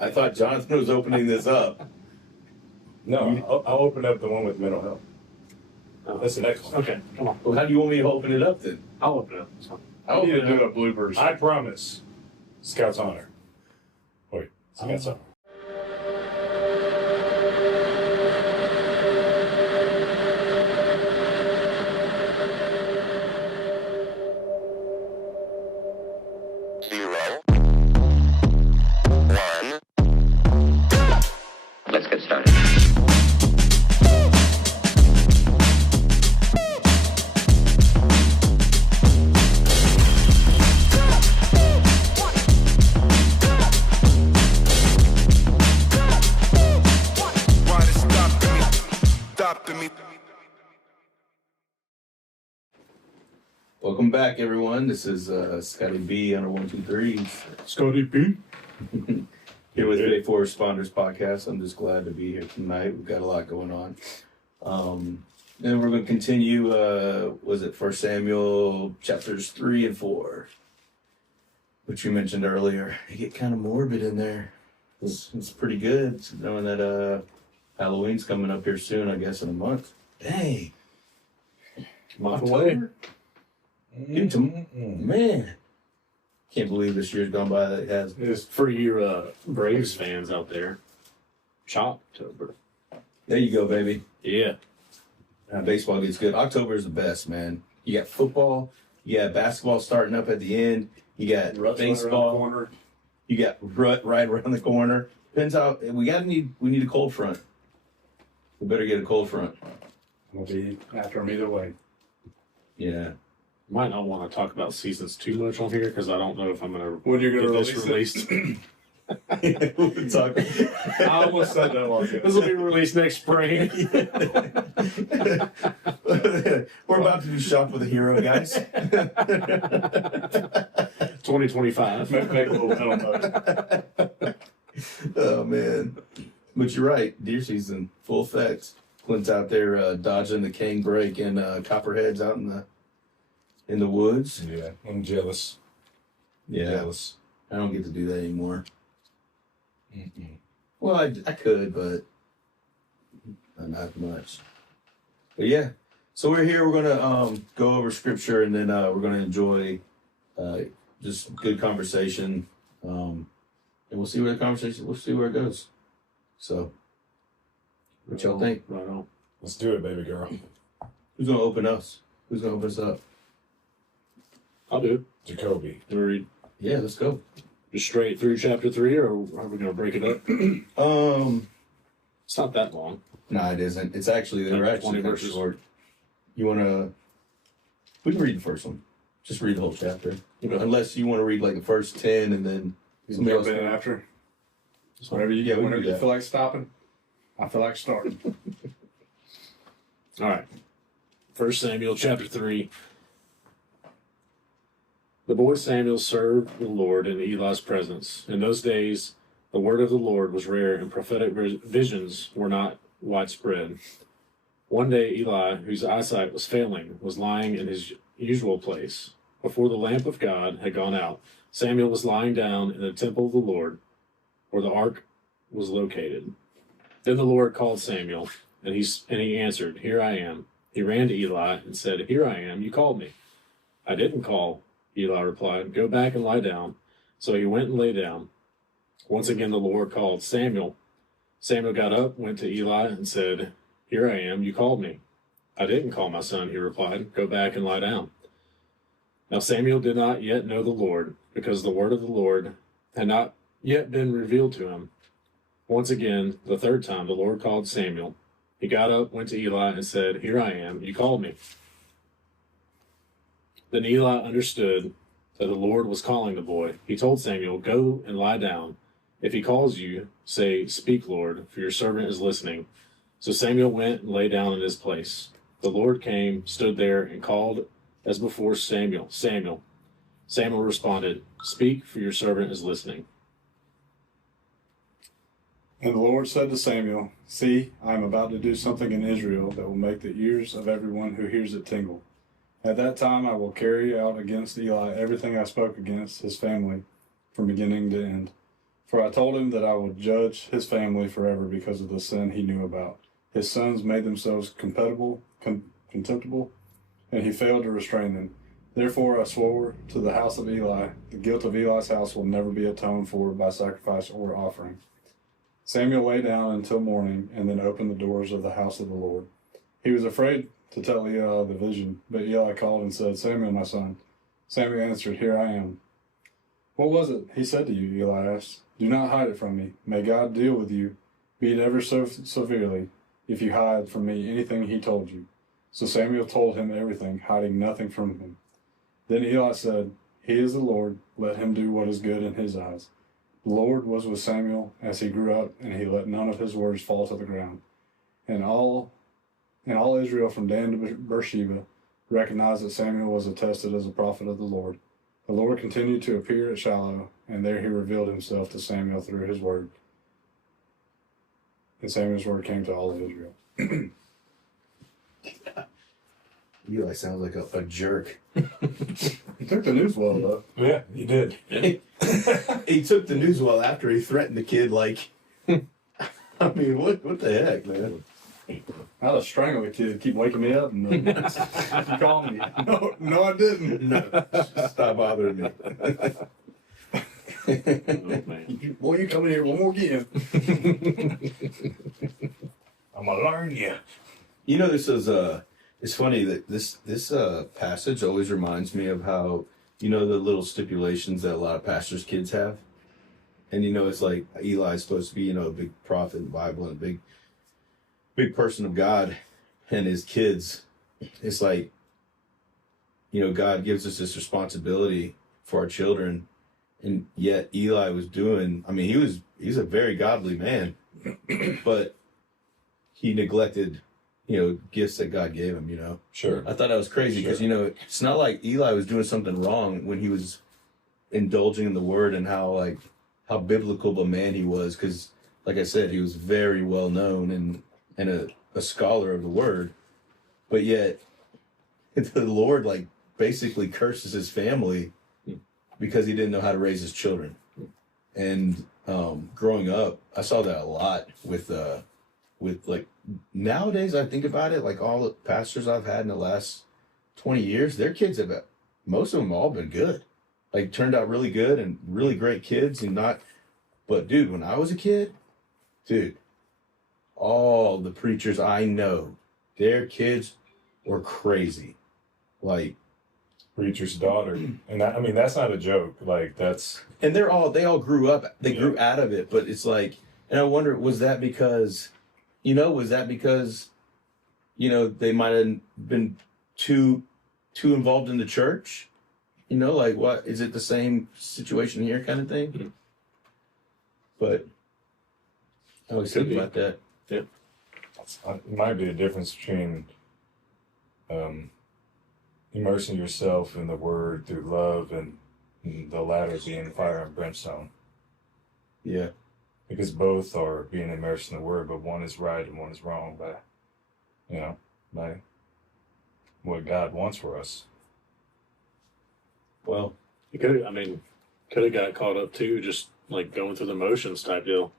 I thought Jonathan was opening this up. No, I'll open up the one with mental health. That's the next one. Okay, come on. Well, how do you want me to open it up then? I'll open it up. It's fine. I'll I need to open it do up. a bloopers. I promise. Scout's honor. Wait, Scout's honor. Let's get started. Why they stopping me? Welcome back, everyone. This is Scotty B on our 123s. Scotty P. Here with the For Responders podcast. I'm just glad to be here tonight. We've got a lot going on. And we're going to continue, was it 1 Samuel chapters 3 and 4, which you mentioned earlier. You get kind of morbid in there. It's pretty good, knowing that Halloween's coming up here soon, I guess, in a month. Dang. Month away. Man. Can't believe this year's gone by that it has. Just for your Braves fans out there, Choptober. There you go, baby. Yeah. Baseball gets good. October is the best, man. You got football, you got basketball starting up at the end, you got Ruts right around the baseball, corner. you got rut right around the corner. Depends how we need a cold front. We better get a cold front. We'll be after them either way. Yeah. Might not want to talk about seasons too much on here because I don't know if I'm going When you're to gonna get this release released. We'll talk. I almost said that while ago. This will be released next spring. We're about to do Shop with a Hero, guys. 2025. Make a little mental note. Oh man, but you're right. Deer season, full effect. Clint's out there dodging the cane brake and copperheads out in the woods. Yeah, I'm jealous. Yeah, Jealous. I don't get to do that anymore. Mm-mm. Well, I could, but not much. But yeah, so we're here. We're gonna go over scripture, and then we're gonna enjoy just good conversation, and we'll see where it goes. So, what y'all think? Right on. Let's do it, baby girl. Who's gonna open us? Who's gonna open us up? I'll do it. Jacoby. Do we read Yeah, let's go. just straight through chapter 3, or are we going to break it up? It's not that long. No, it isn't. It's actually they're Like actually 20 kind of verses. short. You wanna? We can read the first one. Just read the whole chapter, unless you want to read like the first 10 and then You can somebody jump else. in after. Whenever you Yeah, we can whenever do you that. feel like stopping, I feel like starting. All right. 1 Samuel chapter 3. The boy Samuel served the Lord in Eli's presence. In those days, the word of the Lord was rare and prophetic visions were not widespread. One day, Eli, whose eyesight was failing, was lying in his usual place. Before the lamp of God had gone out, Samuel was lying down in the temple of the Lord, where the ark was located. Then the Lord called Samuel, and he answered, "Here I am." He ran to Eli and said, "Here I am. You called me." "I didn't call," Eli replied. "Go back and lie down." So he went and lay down. Once again the Lord called Samuel. Samuel got up, went to Eli, and said, "Here I am. You called me." "I didn't call, my son," he replied. "Go back and lie down." Now Samuel did not yet know the Lord, because the word of the Lord had not yet been revealed to him. Once again, the third time, the Lord called Samuel. He got up, went to Eli, and said, "Here I am. You called me." Then Eli understood that the Lord was calling the boy. He told Samuel, "Go and lie down. If he calls you, say, 'Speak, Lord, for your servant is listening.'" So Samuel went and lay down in his place. The Lord came, stood there, and called as before, "Samuel, Samuel." Samuel responded, "Speak, for your servant is listening." And the Lord said to Samuel, "See, I am about to do something in Israel that will make the ears of everyone who hears it tingle. At that time I will carry out against Eli everything I spoke against his family from beginning to end. For I told him that I would judge his family forever because of the sin he knew about. His sons made themselves contemptible, and he failed to restrain them. Therefore I swore to the house of Eli, the guilt of Eli's house will never be atoned for by sacrifice or offering. Samuel lay down until morning, and then opened the doors of the house of the Lord. He was afraid to tell Eli the vision, but Eli called and said, Samuel, my son. Samuel answered, Here I am. What was it he said to you? Eli asked. Do not hide it from me. May God deal with you, be it ever so severely, if you hide from me anything he told you. So Samuel told him everything, hiding nothing from him. Then Eli said, He is the Lord, let him do what is good in his eyes. The Lord was with Samuel as he grew up, and he let none of his words fall to the ground. And all Israel from Dan to Beersheba recognized that Samuel was attested as a prophet of the Lord. The Lord continued to appear at Shiloh, and there he revealed himself to Samuel through his word. And Samuel's word came to all of Israel. Eli sounds like a jerk. He took the news well, though. Yeah, you did. He took the news well after he threatened the kid. Like, I mean, what the heck, man? I'd have strangled a kid, keep waking me up, and keep calling me. No, I didn't. No, stop bothering me. Oh, man. Boy, you come in here one more again. I'm gonna learn you. You know, this is it's funny that this passage always reminds me of how, you know, the little stipulations that a lot of pastors' kids have. And, you know, it's like Eli's supposed to be, you know, a big prophet in the Bible and a big person of God, and his kids, it's like, you know, God gives us this responsibility for our children, and yet Eli was doing, I mean, he's a very godly man, but he neglected, you know, gifts that God gave him, you know. Sure. I thought that was crazy because, you know, it's not like Eli was doing something wrong when he was indulging in the word and how biblical of a man he was, because, like I said, he was very well known and a scholar of the word, but yet the Lord like basically curses his family because he didn't know how to raise his children. And growing up, I saw that a lot with like nowadays. I think about it, like all the pastors I've had in the last 20 years, their kids have, most of them all been good, like turned out really good and really great kids, and not. But dude, when I was a kid, all the preachers I know, their kids were crazy. Like, Preacher's daughter. And I mean, that's not a joke. Like, that's. and they all grew up, they grew out of it, but it's like, and I wonder, was that because, you know, they might have been too involved in the church? You know, like, what, is it the same situation here kind of thing? But I always think about that. Yeah. It might be a difference between immersing yourself in the word through love and the latter being fire and brimstone. Yeah. Because both are being immersed in the word, but one is right and one is wrong by what God wants for us. Well, You could have got caught up too, just like going through the motions type deal,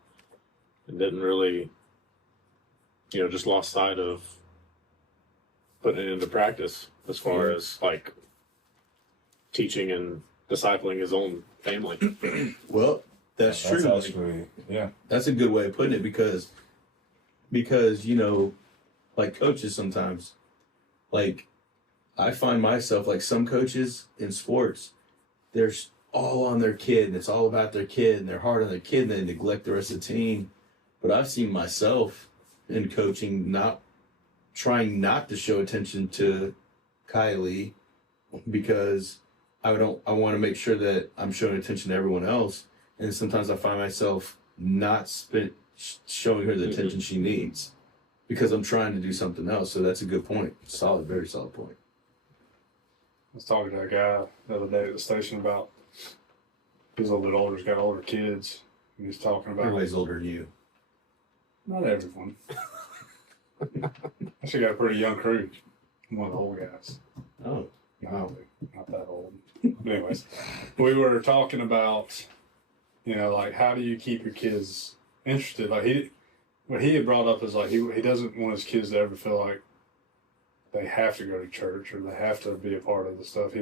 and didn't really, you know, just lost sight of putting it into practice as far as like teaching and discipling his own family. well, that's true. That's actually, yeah. That's a good way of putting it, because you know, like coaches sometimes, like I find myself, like some coaches in sports, they're all on their kid and it's all about their kid and they're hard on their kid and they neglect the rest of the team. But I've seen myself in coaching trying not to show attention to Kylie because I want to make sure that I'm showing attention to everyone else. And sometimes I find myself not showing her the attention she needs because I'm trying to do something else. So that's a good point. Solid, very solid point. I was talking to a guy the other day at the station about, he's a little bit older, he's got older kids, and he's talking about... Everybody's older than you. Not everyone. Actually got a pretty young crew. I'm one of the old guys. Oh, Not that old. But anyways, we were talking about You know, like how do you keep your kids interested? Like what he had brought up is like he doesn't want his kids to ever feel like they have to go to church or they have to be a part of the stuff.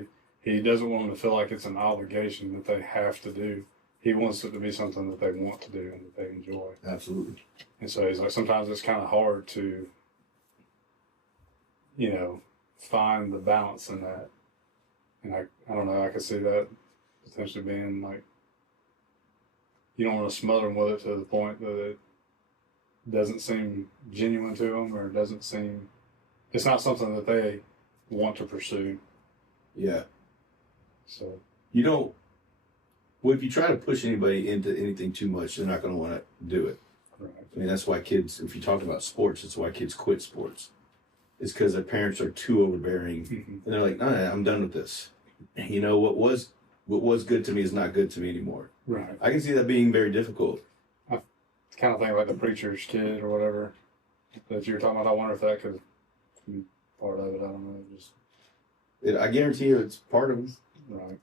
He doesn't want them to feel like it's an obligation that they have to do. He wants it to be something that they want to do and that they enjoy. Absolutely. And so he's like, sometimes it's kind of hard to, you know, find the balance in that. And I don't know, I could see that potentially being like, you don't want to smother them with it to the point that it doesn't seem genuine to them or doesn't seem, it's not something that they want to pursue. Yeah. So, You don't. Well, if you try to push anybody into anything too much, they're not going to want to do it. right. I mean, that's why kids, if you talk about sports, that's why kids quit sports. It's because their parents are too overbearing. Mhm. And they're like, no, I'm done with this. You know, what was good to me is not good to me anymore. Right. I can see that being very difficult. Kind of think like the preacher's kid or whatever that you were talking about. I wonder if that could be part of it. I don't know. Just, I guarantee you it's part of it. right.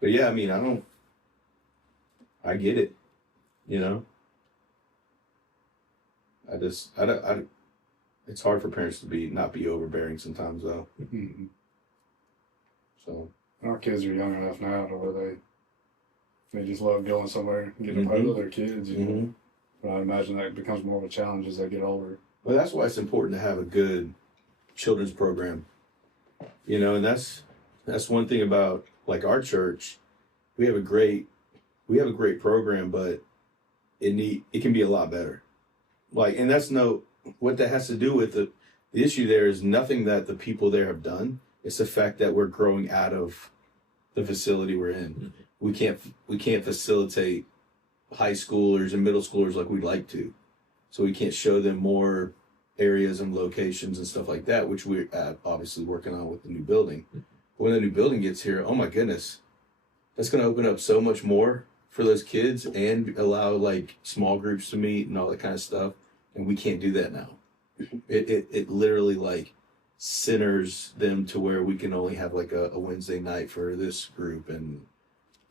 But yeah, I mean, I get it, you know? It's hard for parents to not be overbearing sometimes though. Mm-hmm. So, Our kids are young enough now to where they just love going somewhere and getting to play with their kids. You know? mhm. But I imagine that becomes more of a challenge as they get older. Well, that's why it's important to have a good children's program, you know, and that's one thing about like our church. We have a great program, but it can be a lot better. Like, and what that has to do with the issue there is nothing that the people there have done. It's the fact that we're growing out of the facility we're in. We can't facilitate high schoolers and middle schoolers like we'd like to. So we can't show them more areas and locations and stuff like that, which we're obviously working on with the new building. When the new building gets here, oh my goodness, that's going to open up so much more for those kids and allow like small groups to meet and all that kind of stuff. And we can't do that now. It literally like centers them to where we can only have like a Wednesday night for this group and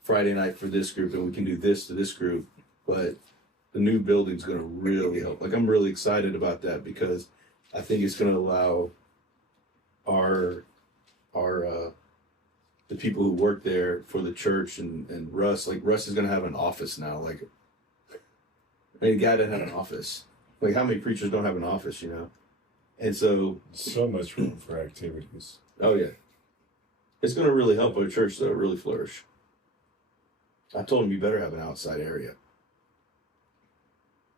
Friday night for this group, and we can do this to this group. But the new building's going to really help. Like, I'm really excited about that because I think it's going to allow the people who work there for the church and Russ is going to have an office now. Like, I mean, a guy doesn't have an office. Like, how many preachers don't have an office, you know? And so, So much room for activities. oh yeah, it's going to really help our church to really flourish. I told him, you better have an outside area.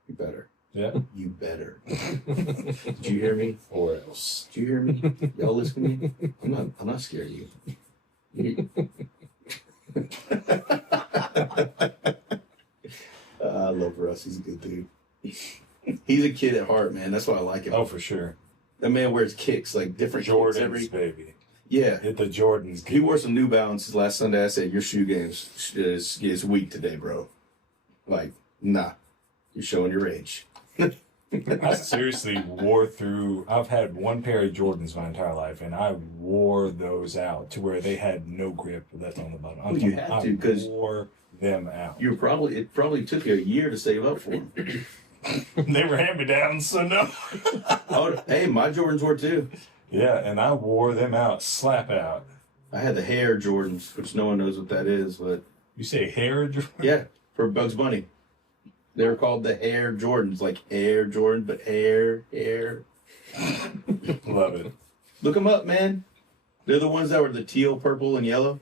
You better. Yeah. You better. Did you hear me? Or else. Did you hear me? Y'all listen to me? I'm not scared of you. I love Russ. He's a good dude. He's a kid at heart, man. That's why I like him. Oh, for sure. That man wears kicks, like different Jordans, kicks baby. Yeah. Hit the Jordans. He wore some New Balances last Sunday. I said, your shoe game is weak today, bro. Like, nah. You're showing your age. I seriously wore through. I've had one pair of Jordans my entire life, and I wore those out to where they had no grip left on the bottom. Well, you had to, 'cause I wore them out. It probably took you a year to save up for them. They were hand-me-downs, so no. Oh, hey, my Jordans were too. Yeah, and I wore them out, slap out. I had the hair Jordans, which no one knows what that is, but You say hair Jordan? yeah, for Bugs Bunny. They were called the Hair Jordans, like Air Jordan, but hair. Love it. Look them up, man. They're the ones that were the teal, purple, and yellow.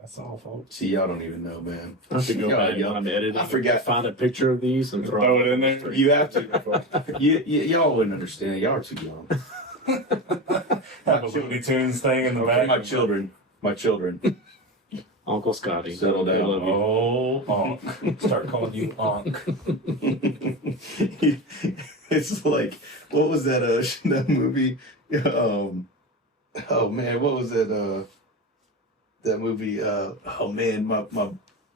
That's all, folks. See, y'all don't even know, man. I have to go Yeah, back yeah. when I'm editing. I forgot. Find a picture of these and Throw it in there. You have to. Y'all wouldn't understand. Y'all are too young. Have a Looney Tunes thing in the back. My children. Uncle Scotty. Settle down. I love you. Oh, Onk. Start calling you Onk. It's like, what was that that movie? Oh man, what was that that movie? Oh man, my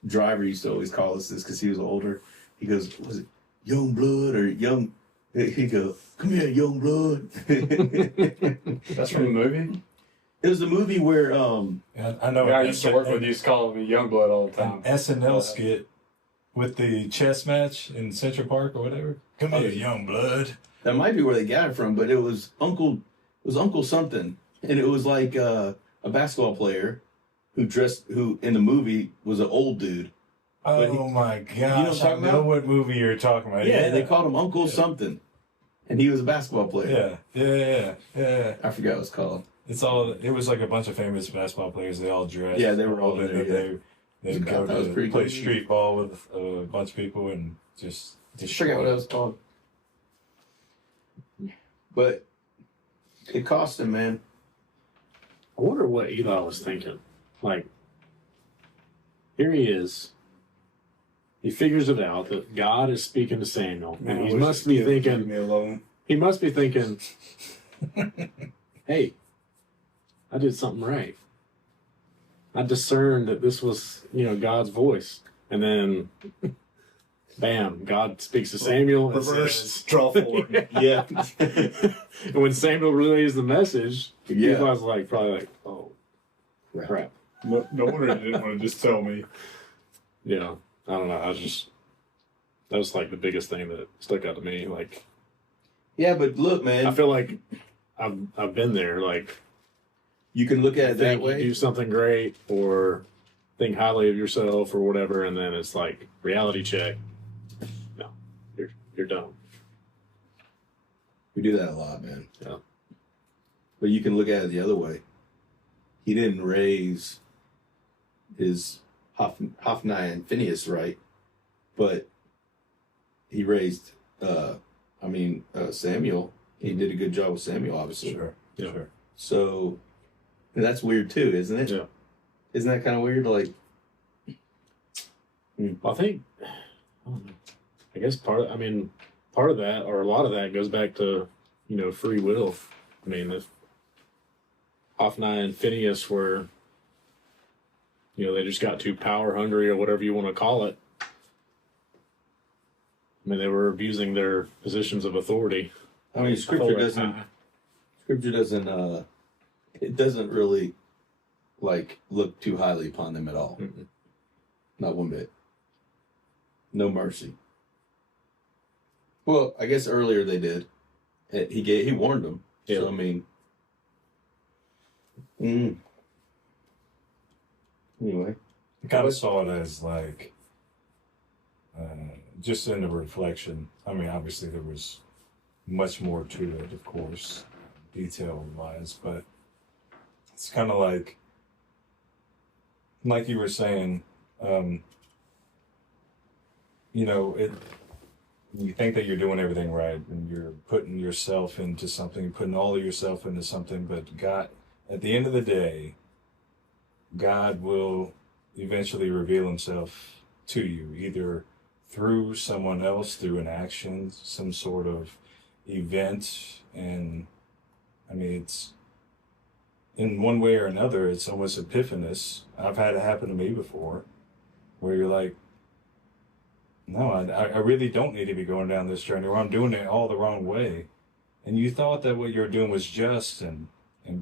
driver used to always call us this because he was older. He goes, was it Young Blood or Young? He goes, come here, Young Blood. That's from the movie? It was the movie where I know. I used to work with you, used to call me Youngblood all the An time. SNL skit with the chess match in Central Park or whatever. Come here, young blood. that might be where they got it from, but it was Uncle something, and it was like a basketball player who in the movie was an old dude. But Oh my gosh! what I'm I talking know about? what movie you're talking about. Yeah, they called him Uncle something, and he was a basketball player. Yeah. I forgot what it's called. It was like a bunch of famous basketball players. They all dressed. Yeah, they were all in there, yeah. They God, go that was to pretty play cool. street ball with a bunch of people and just I forgot what it was called. But it cost him, man. I wonder what Eli was thinking. Like, here he is. He figures it out that God is speaking to Samuel, and he must be Leave thinking. me alone. He must be thinking, "Hey, I did something right. I discerned that this was, God's voice." And then, bam! God speaks to Samuel. And Reverse says, draw forward. Yeah. and when Samuel relays the message, Yeah. Eli's probably like, "Oh, crap." No wonder he didn't want to just tell me. Yeah, I don't know. That was like the biggest thing that stuck out to me. Like, Yeah, but look, man, I feel like I've been there. Like, you can look at it that think you way. do something great or think highly of yourself or whatever, and then it's like reality check. No, you're dumb. We do that a lot, man. Yeah. But you can look at it the other way. He didn't raise his Hophni and Phineas right, but he raised, Samuel. He did a good job with Samuel, obviously. Sure. Yeah. Sure. So that's weird too, isn't it? Yeah. Isn't that kind of weird? Like, I think, I guess part of that or a lot of that goes back to free will. I mean, if Hophni and Phineas were, they just got too power hungry or whatever you want to call it. I mean, they were abusing their positions of authority. I mean, scripture doesn't it doesn't really like look too highly upon them at all. Mm-mm. Not one bit. No mercy. Well, I guess earlier they did. He warned them. Yeah. So I mean, anyway, I kind of saw it as like, just in the reflection. I mean, obviously there was much more to it, of course, detail-wise, but it's kind of like you were saying, you think that you're doing everything right and you're putting yourself into something, putting all of yourself into something, but God, at the end of the day, God will eventually reveal himself to you, either through someone else, through an action, some sort of event. And I mean, it's in one way or another, it's almost epiphanous. I've had it happen to me before where you're like, no, I really don't need to be going down this journey, or I'm doing it all the wrong way. And you thought that what you're doing was just and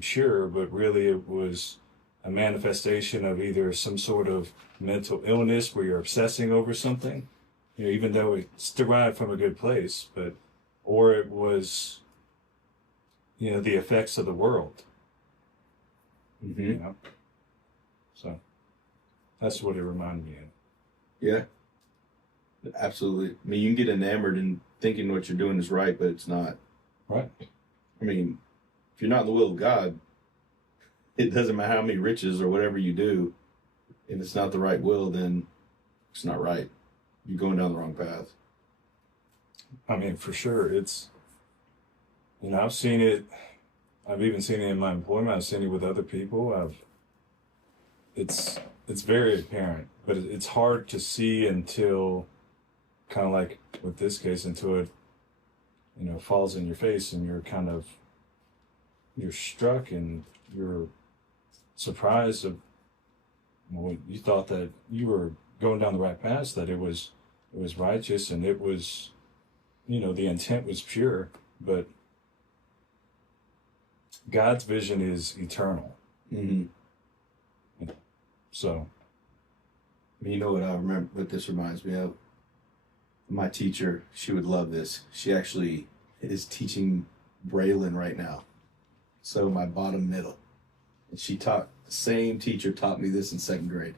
pure, but really it was a manifestation of either some sort of mental illness where you're obsessing over something, even though it's derived from a good place, or it was, the effects of the world, So that's what it reminded me of. yeah, absolutely. I mean, you can get enamored in thinking what you're doing is right, but it's not. Right. I mean, if you're not in the will of God, it doesn't matter how many riches or whatever you do. If it's not the right will, then it's not right. You're going down the wrong path. I mean, for sure, it's, I've seen it. I've even seen it in my employment. I've seen it with other people. It's very apparent, but it's hard to see until, kind of like with this case, until it, falls in your face and you're struck and you're surprised of, you thought that you were going down the right path, that it was righteous and it was, the intent was pure, but God's vision is eternal. Mm-hmm. So, You know what I remember? What this reminds me of? My teacher. She would love this. She actually is teaching Braylon right now. So my bottom middle, and she taught. The same teacher taught me this in 2nd grade.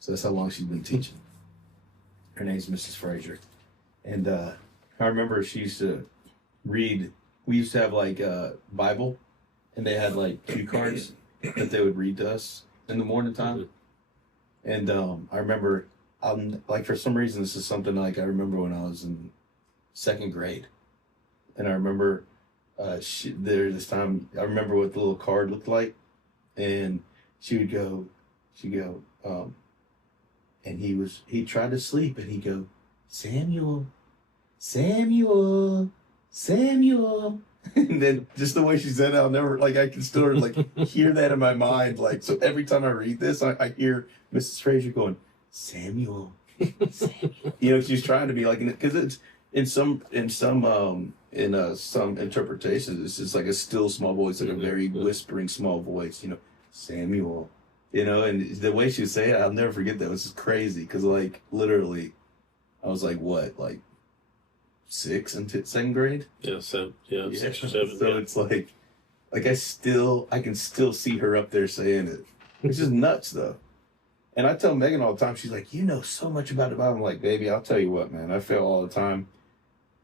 So that's how long she's been teaching. Her name's Mrs. Frazier, and I remember she used to read. We used to have like a Bible, and they had like cue cards that they would read to us in the morning time. And I remember, like for some reason, this is something like I remember when I was in 2nd grade, and I remember there's this time I remember what the little card looked like, and she'd go, and he tried to sleep, and he'd go, Samuel, Samuel, Samuel. And then just the way she said it, I'll never, like, I can still, like, hear that in my mind. Like, so every time I read this, I hear Mrs. Frazier going, Samuel. You know, she's trying to be like, because it's in some interpretations, it's just like a still small voice, like a very whispering small voice, you know, Samuel, you know, and the way she would say it, I'll never forget that. It was just crazy. Because, like, literally, I was like, what, like 6 in 2nd grade? Yeah, 6 or 7. So Yeah. it's like I can still see her up there saying it, which is nuts though. And I tell Megan all the time, she's like, you know so much about the Bible. I'm like, baby, I'll tell you what, man, I feel all the time.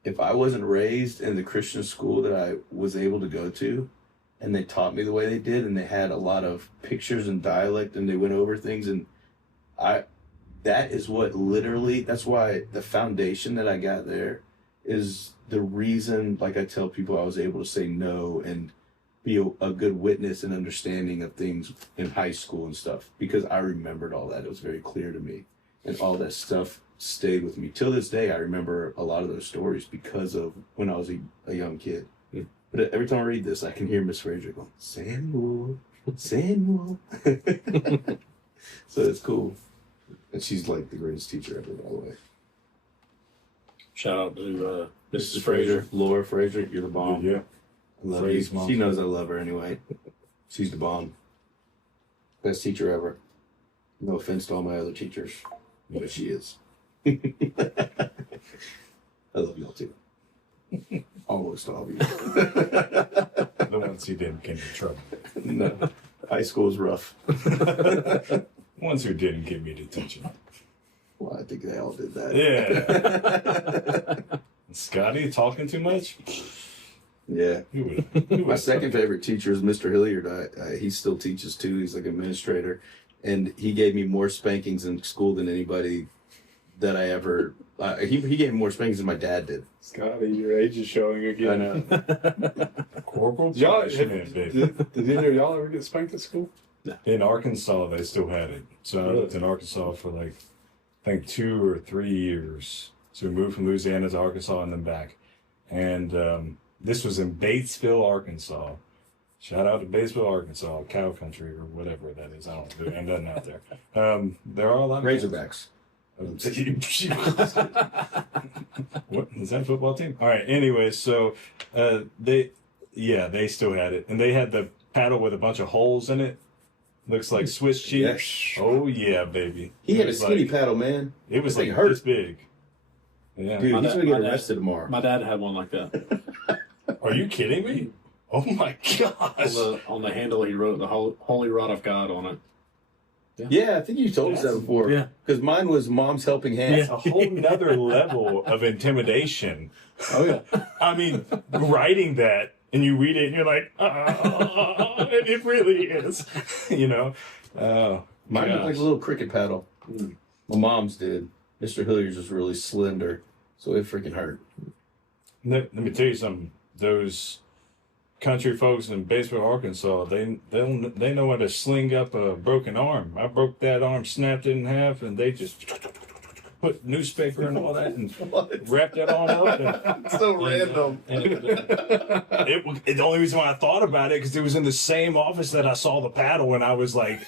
If I wasn't raised in the Christian school that I was able to go to, and they taught me the way they did, and they had a lot of pictures and dialect, and they went over things, and that is what literally, that's why the foundation that I got there is the reason, like I tell people, I was able to say no and be a good witness and understanding of things in high school and stuff, because I remembered all that. It was very clear to me, and all that stuff stayed with me till this day. I remember a lot of those stories because of when I was a young kid. But every time I read this, I can hear Miss Frazier going, Samuel, Samuel. So it's cool. And she's like the greatest teacher ever, by the way. Shout out to Mrs. Frazier, Laura Frazier, you're the bomb. yeah. I love Frazier you. mom. She knows I love her anyway. She's the bomb. Best teacher ever. No offense to all my other teachers, but she is. I love y'all too. Almost all of you. The ones who didn't get in trouble. No, high school is rough. The ones who didn't get me detention. Well, I think they all did that. Yeah. Scotty talking too much? Yeah. Who My would- second favorite teacher is Mr. Hilliard. He still teaches too. He's like an administrator, and he gave me more spankings in school than anybody that I ever. He gave me more spankings than my dad did. Scotty, your age is showing I again. know. Corporal Y'all, punishment, baby. did either of y'all ever get spanked at school? In Arkansas, they still had it. So I lived in Arkansas for like, I think 2 or 3 years. So we moved from Louisiana to Arkansas and then back. And this was in Batesville, Arkansas. Shout out to Batesville, Arkansas, cow country or whatever that is. I don't know. There ain't nothing out there. There are a lot of Razorbacks. What is that a football team? All right. Anyway, so they still had it, and they had the paddle with a bunch of holes in it. Looks like Swiss cheese. Yeah. Oh yeah, baby. He had a was skinny like, paddle, man. It was That like thing hurt. this big. Yeah. Dude, My he's dad- gonna get my dad- arrested tomorrow. My dad had one like that. Are you kidding me? Oh my gosh. On the handle, he wrote the Holy Rod of God on it. Yeah, I think you told us that before. Yeah. Because mine was Mom's Helping Hand. It's a whole nother level of intimidation. Oh yeah. I mean, writing that and you read it and you're like, and it really is, you know. Mine looked like a little cricket paddle. Mm. My mom's did. Mr. Hilliard's was really slender, so it freaking hurt. Let me tell you something. Those country folks in Batesville, Arkansas, they know how to sling up a broken arm. I broke that arm, snapped it in half, and they just put newspaper and all that and wrapped that on up. And, So random. the only reason why I thought about it because it was in the same office that I saw the paddle, and I was like,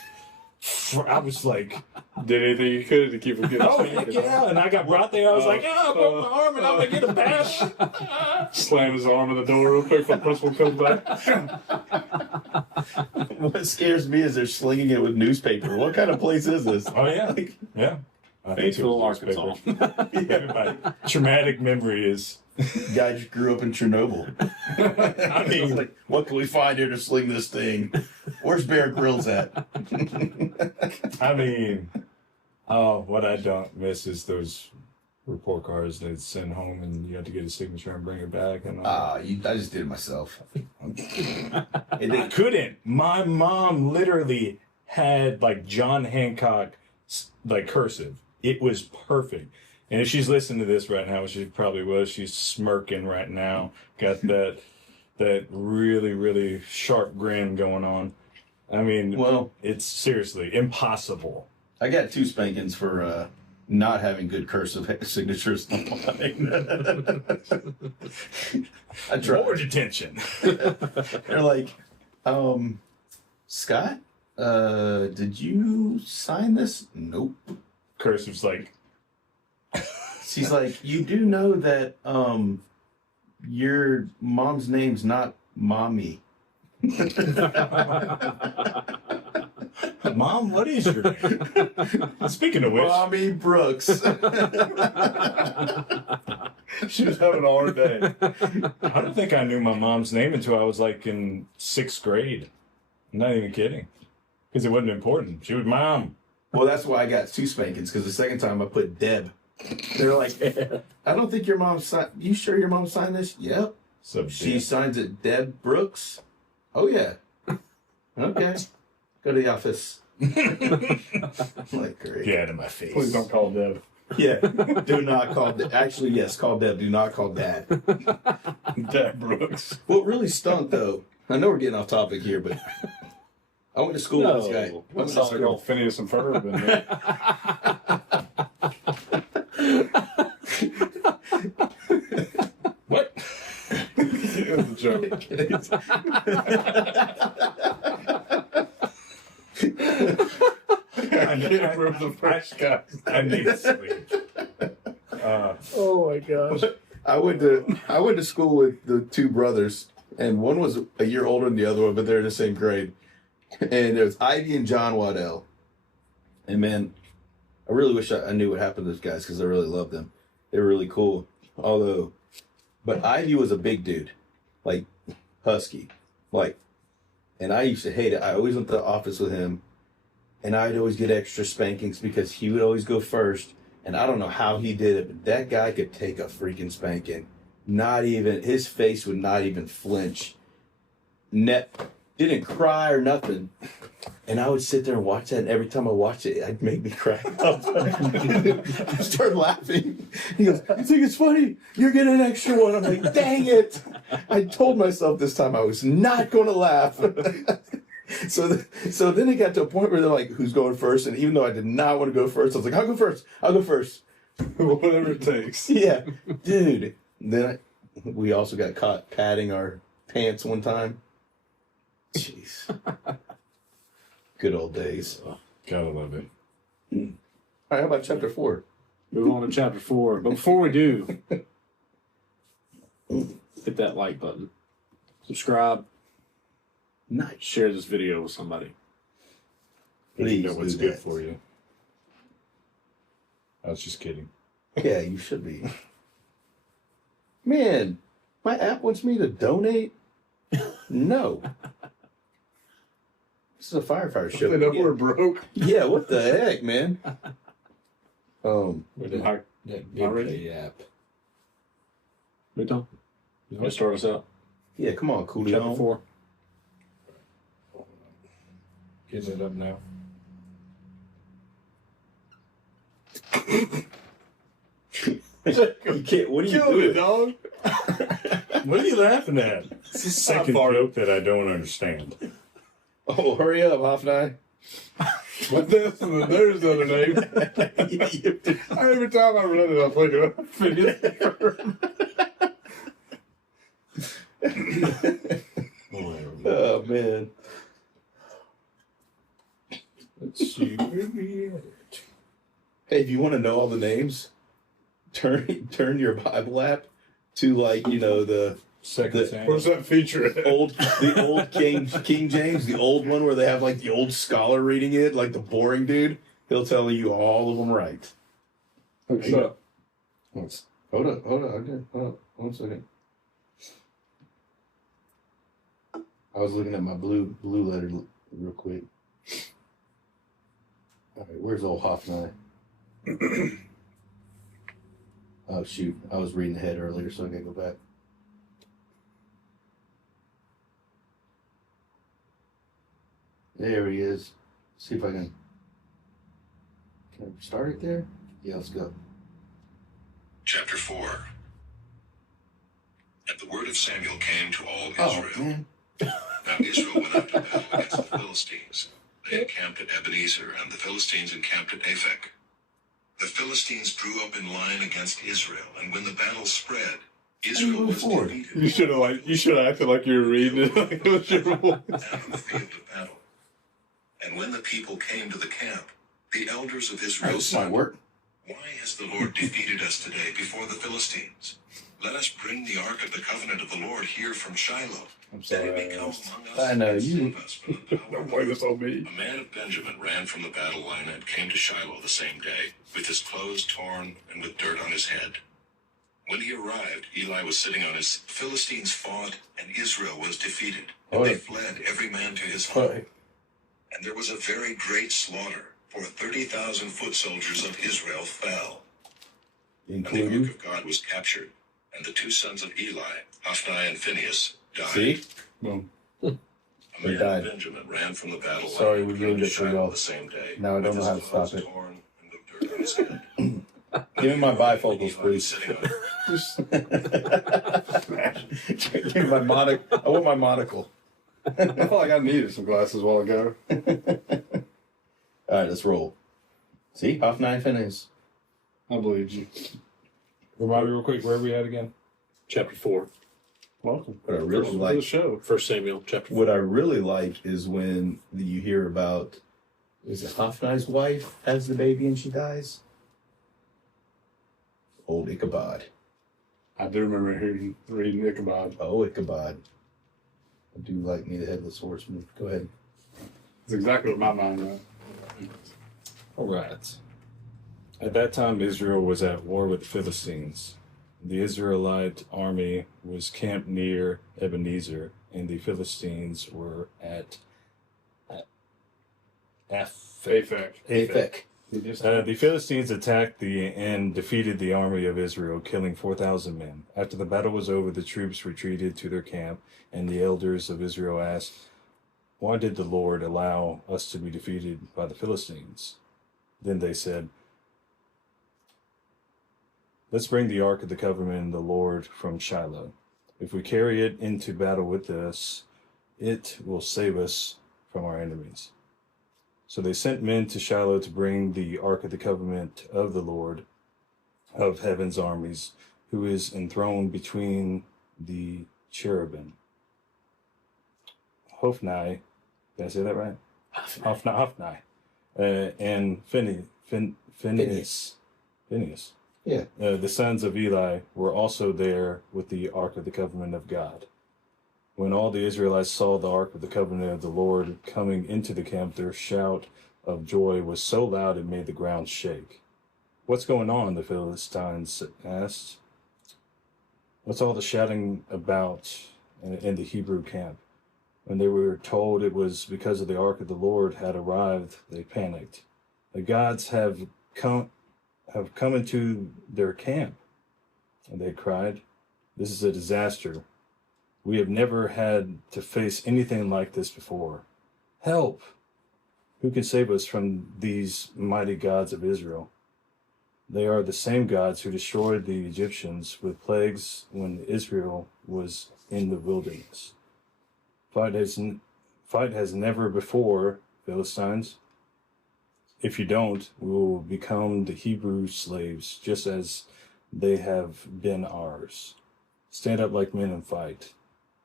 Did anything you could to keep from getting oh spanked? yeah, and I got brought there. I was like, I broke my arm, and I'm gonna get a bath. Slam his arm in the door real quick before the principal comes back. What scares me is they're slinging it with newspaper. What kind of place is this? Oh yeah, yeah. I think it Batesville, was Arkansas. newspaper. Everybody, traumatic memory is. Guy just grew up in Chernobyl. I mean, like, what can we find here to sling this thing? Where's Bear Grylls at? I mean, oh, what I don't miss is those report cards they'd send home, and you had to get a signature and bring it back. And all I just did it myself. I couldn't. My mom literally had like John Hancock, like cursive. It was perfect. And if she's listening to this right now, which she probably was, she's smirking right now. Got that really, really sharp grin going on. I mean, Well, it's seriously impossible. I got 2 spankings for not having good cursive signatures. I More tried. detention. They're like, Scott, did you sign this? Nope. Cursive's like, She's like, you do know that your mom's name's not Mommy. Mom, what is your name? Speaking of which, Mommy Brooks. She was having all her day. I don't think I knew my mom's name until I was like in 6th grade. I'm not even kidding. Because it wasn't important. She was Mom. Well, that's why I got 2 spankings, because the second time I put Deb. They're like, I don't think your mom signed. You sure your mom signed this? Yep. So She signs it, Deb Brooks. Oh, yeah. Okay. Go to the office. I'm like, great. Get out of my face. Please don't call Deb. Yeah. Do not call Deb. Actually, yes, call Deb. Do not call Dad. Deb Brooks. What really stunk, though, I know we're getting off topic here, but I went to school with this guy. I went to Sounds like school- old Phineas and Ferb. In there. What? It was a joke. I Can't remember the first guy. I need sleep. Oh my gosh. I went to school with the 2 brothers, and one was a year older than the other one, but they're in the same grade. And there was Ivy and John Waddell. And man, I really wish I knew what happened to those guys, because I really loved them. They were really cool. But Ivy was a big dude, like husky, like, and I used to hate it. I always went to the office with him, and I'd always get extra spankings because he would always go first. And I don't know how he did it, but that guy could take a freaking spanking. Not even, his face would not even flinch. Didn't cry or nothing. And I would sit there and watch that, and every time I watched it, it'd make me crack up. I started laughing. He goes, "You think it's funny? You're getting an extra one." I'm like, dang it. I told myself this time I was not going to laugh. So then it got to a point where they're like, who's going first? And even though I did not want to go first, I was like, I'll go first. Whatever it takes. Yeah, dude. Then we also got caught padding our pants one time. Jeez. Good old days. All Gotta love it. right, how about chapter 4? Move on to chapter 4. But before we do, hit that like button. Subscribe. Nice. Share this video with somebody. But Please you know what's do good that. for you. I was just kidding. Yeah, you should be. Man, my app wants me to donate? No. This is a firefighter show. They know we're broke. Yeah, what the heck, man? With Alright. that big ready app. Big Tom? You want to start us out? yeah, come on, Chapter Coolio. 4. Getting it up now. You can't, what are you Kill it, doing? dog. What are you laughing at? It's the second farted. joke that I don't understand. Oh, hurry up, Hoffney. But this and there's the other name. Every time I run it, I think of Phineas. Oh, man. Let's see. Hey, if you want to know all the names, turn your Bible app to, like, you know, the Second Samuel. Where's that feature at? the old King James, the old one where they have like the old scholar reading it, like the boring dude. He'll tell you all of them right. What's up? Hold up. Hold up. 1 second. I was looking at my blue letter real quick. All right, where's old Hoffnai? Oh shoot, I was reading ahead earlier, so I gotta go back. There he is. See if I can I start it there? Yeah, let's go. Chapter 4. And the word of Samuel came to all Oh Israel. man. Now Israel went out to battle against the Philistines. They encamped at Ebenezer, and the Philistines encamped at Aphek. The Philistines drew up in line against Israel, and when the battle spread, Israel was defeated. You should have acted like you were reading it. Like it was your voice. Out of the field of battle. And when the people came to the camp, the elders of Israel This might said, work. "Why has the Lord defeated us today before the Philistines? Let us bring the ark of the covenant of the Lord here from Shiloh, I'm that sorry. it may I come asked. among us I know, and you- save us from the power Don't of blame the this on me. A man of Benjamin ran from the battle line and came to Shiloh the same day, with his clothes torn and with dirt on his head. When he arrived, Eli was sitting on his Philistines fought, and Israel was defeated. And Hold they it. fled every man to his home. Right. And there was a very great slaughter, for 30,000 foot soldiers of Israel fell. And the ark Including. of God was captured, and the two sons of Eli, Hophni and Phinehas, died. See? Boom. A They man died. of Benjamin ran from the battle line Sorry, and we came ruined to it for Shiloh y'all. the same day, Now I don't with know his how to clothes stop it. torn and with dirt on his head. Give me my bifocals, Eli was please. sitting on Give me my monocle. I want my monocle. I felt like I needed some glasses a while ago. All right, let's roll. See? Hoffnai and Phineas. I believe you. Remind me real quick, where are we at again? Chapter 4. Welcome. What I really To the like. show. 1 Samuel chapter 4. What I really like is when you hear about, is it Hoffnai's wife has the baby and she dies? Old Ichabod. I do remember reading Ichabod. Oh, Ichabod. I do like me the Headless Horseman. Go ahead. It's exactly what my mind went. All right. At that time, Israel was at war with the Philistines. The Israelite army was camped near Ebenezer, and the Philistines were at Aphek. Aphek. The Philistines attacked and defeated the army of Israel, killing 4,000 men. After the battle was over, the troops retreated to their camp, and the elders of Israel asked, "Why did the Lord allow us to be defeated by the Philistines?" Then they said, "Let's bring the ark of the covenant of the Lord from Shiloh. If we carry it into battle with us, it will save us from our enemies." So they sent men to Shiloh to bring the ark of the covenant of the Lord of heaven's armies, who is enthroned between the cherubim. Hophni, did I say that right? Hophni. And Phinehas. Yeah. The sons of Eli were also there with the ark of the covenant of God. When all the Israelites saw the ark of the covenant of the Lord coming into the camp, their shout of joy was so loud it made the ground shake. "What's going on?" the Philistines asked. "What's all the shouting about in the Hebrew camp?" When they were told it was because of the ark of the Lord had arrived, they panicked. "The gods have come into their camp," and they cried. "This is a disaster. We have never had to face anything like this before. Help! Who can save us from these mighty gods of Israel? They are the same gods who destroyed the Egyptians with plagues when Israel was in the wilderness. Fight has never before, Philistines. If you don't, we will become the Hebrew slaves, just as they have been ours. Stand up like men and fight."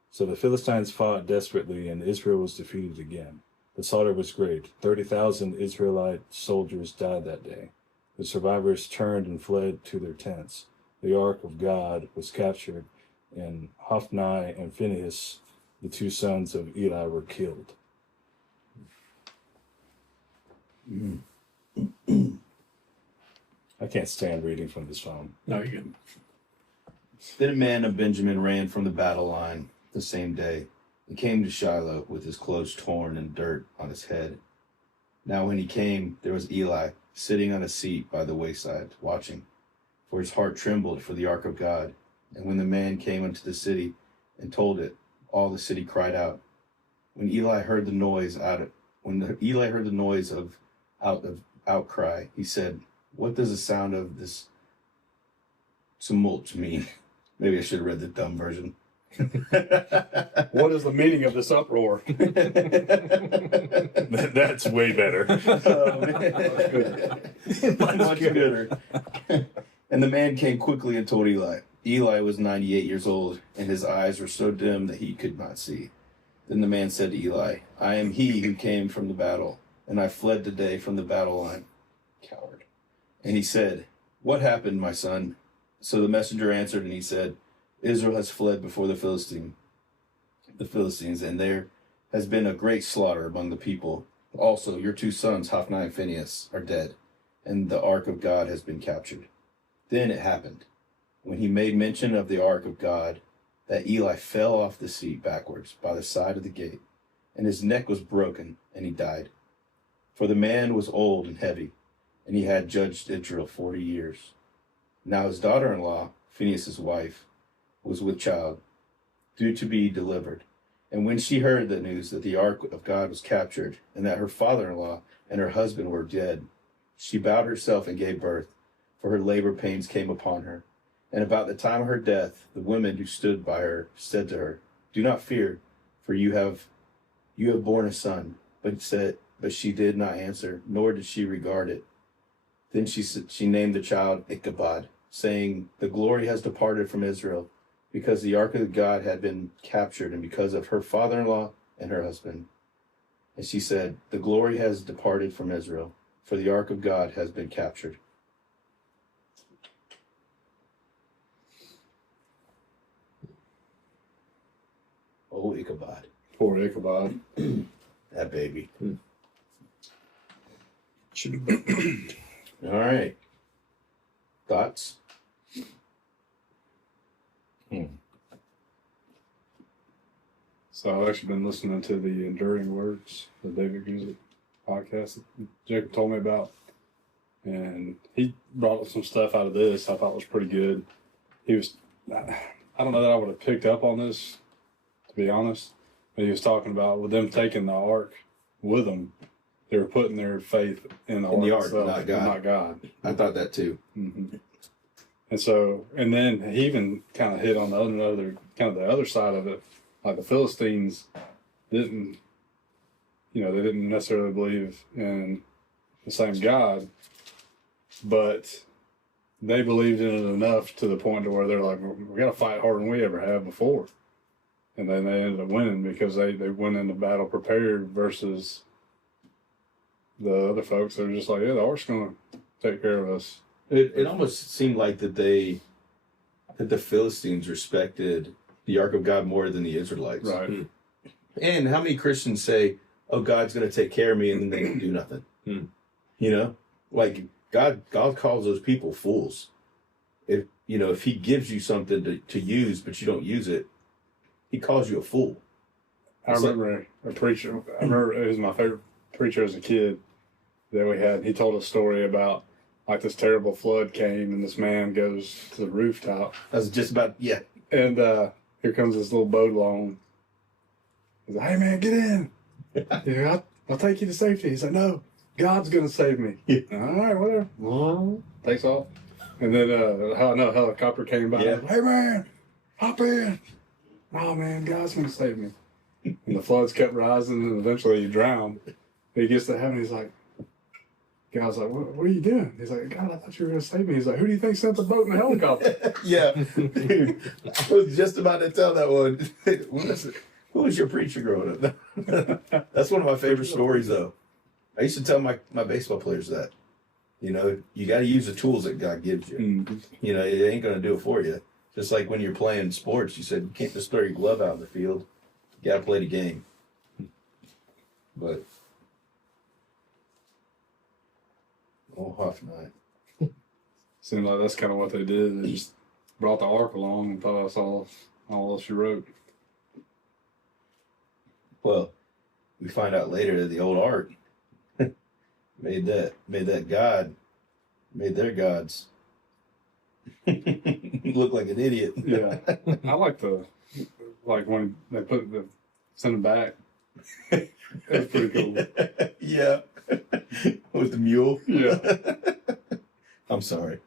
So the Philistines fought desperately, and Israel was defeated again. The slaughter was great. 30,000 Israelite soldiers died that day. The survivors turned and fled to their tents. The ark of God was captured, and Hophni and Phinehas, the two sons of Eli, were killed. I can't stand reading from this phone. No, you can. Then a man of Benjamin ran from the battle line the same day and came to Shiloh with his clothes torn and dirt on his head. Now when he came, there was Eli sitting on a seat by the wayside, watching, for his heart trembled for the ark of God. And when the man came into the city and told it, all the city cried out. When Eli heard the noise of outcry, he said, "What does the sound of this tumult mean?" Maybe I should have read the dumb version. What is the meaning of this uproar? That's way better. Much gooder. And the man came quickly and told Eli. Eli was 98 years old, and his eyes were so dim that he could not see. Then the man said to Eli, "I am he who came from the battle, and I fled today from the battle line." Coward. And he said, "What happened, my son?" So the messenger answered, and he said, "Israel has fled before the Philistines, and there has been a great slaughter among the people. Also, your two sons, Hophni and Phinehas, are dead, and the ark of God has been captured." Then it happened, when he made mention of the ark of God, that Eli fell off the seat backwards by the side of the gate, and his neck was broken, and he died. For the man was old and heavy, and he had judged Israel 40 years. Now his daughter-in-law, Phinehas' wife, was with child, due to be delivered. And when she heard the news that the ark of God was captured, and that her father-in-law and her husband were dead, she bowed herself and gave birth, for her labor pains came upon her. And about the time of her death, the women who stood by her said to her, "Do not fear, for you have borne a son." But she did not answer, nor did she regard it. Then she named the child Ichabod, saying, "The glory has departed from Israel, because the ark of God had been captured, and because of her father-in-law and her husband." And she said, "The glory has departed from Israel, for the ark of God has been captured." Oh, Ichabod. Poor Ichabod. That baby. Should have been. All right. Thoughts? So I've actually been listening to the Enduring Words, the David Guzik podcast that Jacob told me about. And he brought up some stuff out of this I thought was pretty good. I don't know that I would have picked up on this, to be honest. But he was talking about with them taking the ark with them, they were putting their faith in the ark itself, not God. not God. I thought that too. Mm-hmm. And so, and then he even kind of hit on the other side of it. Like the Philistines didn't necessarily believe in the same God, but they believed in it enough to the point to where they're like, we got to fight harder than we ever have before. And then they ended up winning because they went into battle prepared versus the other folks that are just like, yeah, the ark's going to take care of us. It almost seemed like that the Philistines respected the ark of God more than the Israelites. Right. And how many Christians say, "Oh, God's going to take care of me," and then they don't do nothing? You know, like God calls those people fools. If He gives you something to use, but you don't use it, He calls you a fool. I remember a preacher. I remember it was my favorite preacher as a kid that we had. He told a story about like this terrible flood came, and this man goes to the rooftop. I was just about And here comes this little boat along. He's like, "Hey man, get in. I'll take you to safety." He's like, "No, God's gonna save me." Yeah. All right, whatever. Well, takes off, and then helicopter came by. Yeah. "Hey man, hop in." "Oh man, God's gonna save me." And the floods kept rising, and eventually he drowned. He gets to heaven. He's like, God's like, what are you doing? He's like, "God, I thought you were going to save me." He's like, "Who do you think sent the boat and the helicopter?" Yeah. Dude, I was just about to tell that one. Who was your preacher growing up? That's one of my favorite stories, though. I used to tell my baseball players that. You got to use the tools that God gives you. Mm-hmm. It ain't going to do it for you. Just like when you're playing sports, you said you can't just throw your glove out in the field. You gotta play the game. But Hoffenheim. Seemed like that's kind of what they did. They just brought the ark along and thought that's all she wrote. Well, we find out later that the old ark made that god, made their gods look like an idiot. Yeah, I like when they send him back. That's pretty cool. Yeah. With the mule. Yeah, I'm sorry.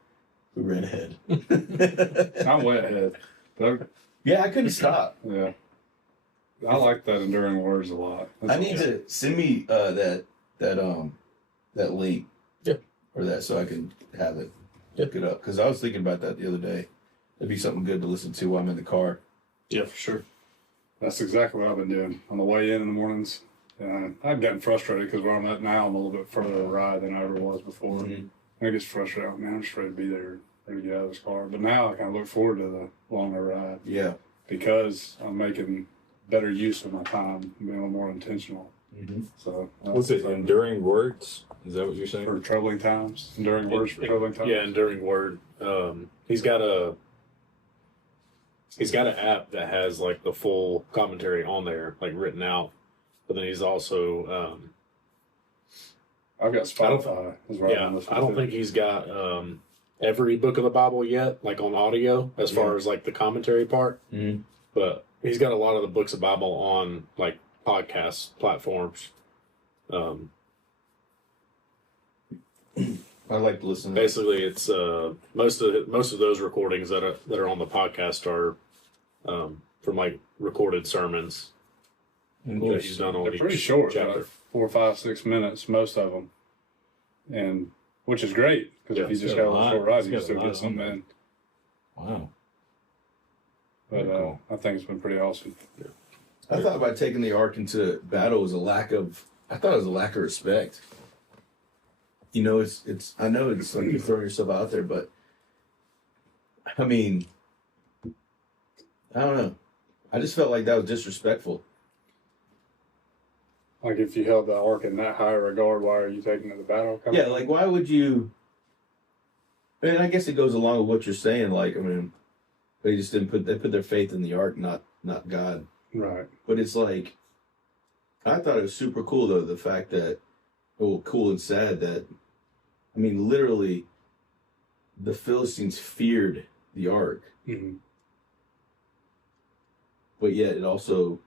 We ran ahead. I'm way ahead. But Yeah, I couldn't stop. yeah, I like that enduring words a lot. I need to send me that link. Yeah. Or that so I can have it. Look it up. Because I was thinking about that the other day. It'd be something good to listen to while I'm in the car. Yeah, for sure. That's exactly what I've been doing on the way in the mornings. And I've gotten frustrated because where I'm at now, I'm a little bit further of a ride than I ever was before. Mhm. And it gets frustrated. Man, I'm just ready to be there, ready to get out of this car. But now I kind of look forward to the longer ride Yeah. because I'm making better use of my time, being a little more intentional. Mm-hmm. So, What's it? Enduring words? Is that what you're saying? for troubling times, enduring words for troubling times. Yeah, enduring word. He's got an app that has like the full commentary on there, like written out. But then he's also I've got Spotify. Is right on this I don't think he's got every book of the Bible yet, like on audio, as far as like the commentary part. Mhm. But he's got a lot of the books of Bible on like podcast platforms. I like to listen to Basically, it's most of those recordings that are on the podcast are from like recorded sermons that he's done on They're each pretty short, chapter. like 4, 5, 6 minutes, most of them, and which is great because Yeah, if you it's just got got a a lot- short ride, it's you got can a still lot get on something there. in. Wow. But Very cool. I think it's been pretty awesome. I thought about taking the ark into battle was I thought it was a lack of respect. You know, it's I know it's like you throw yourself out there, but I mean, I don't know. I just felt like that was disrespectful. Like if you held the ark in that high regard, why are you taking it to battle? Yeah, like why would you? And I guess it goes along with what you're saying. Like, I mean, they just didn't they put their faith in the ark, not God. Right. But it's like, I thought it was super cool though, the fact that, well, cool and sad that, I mean, literally, the Philistines feared the ark, Mm-hmm. but yet it also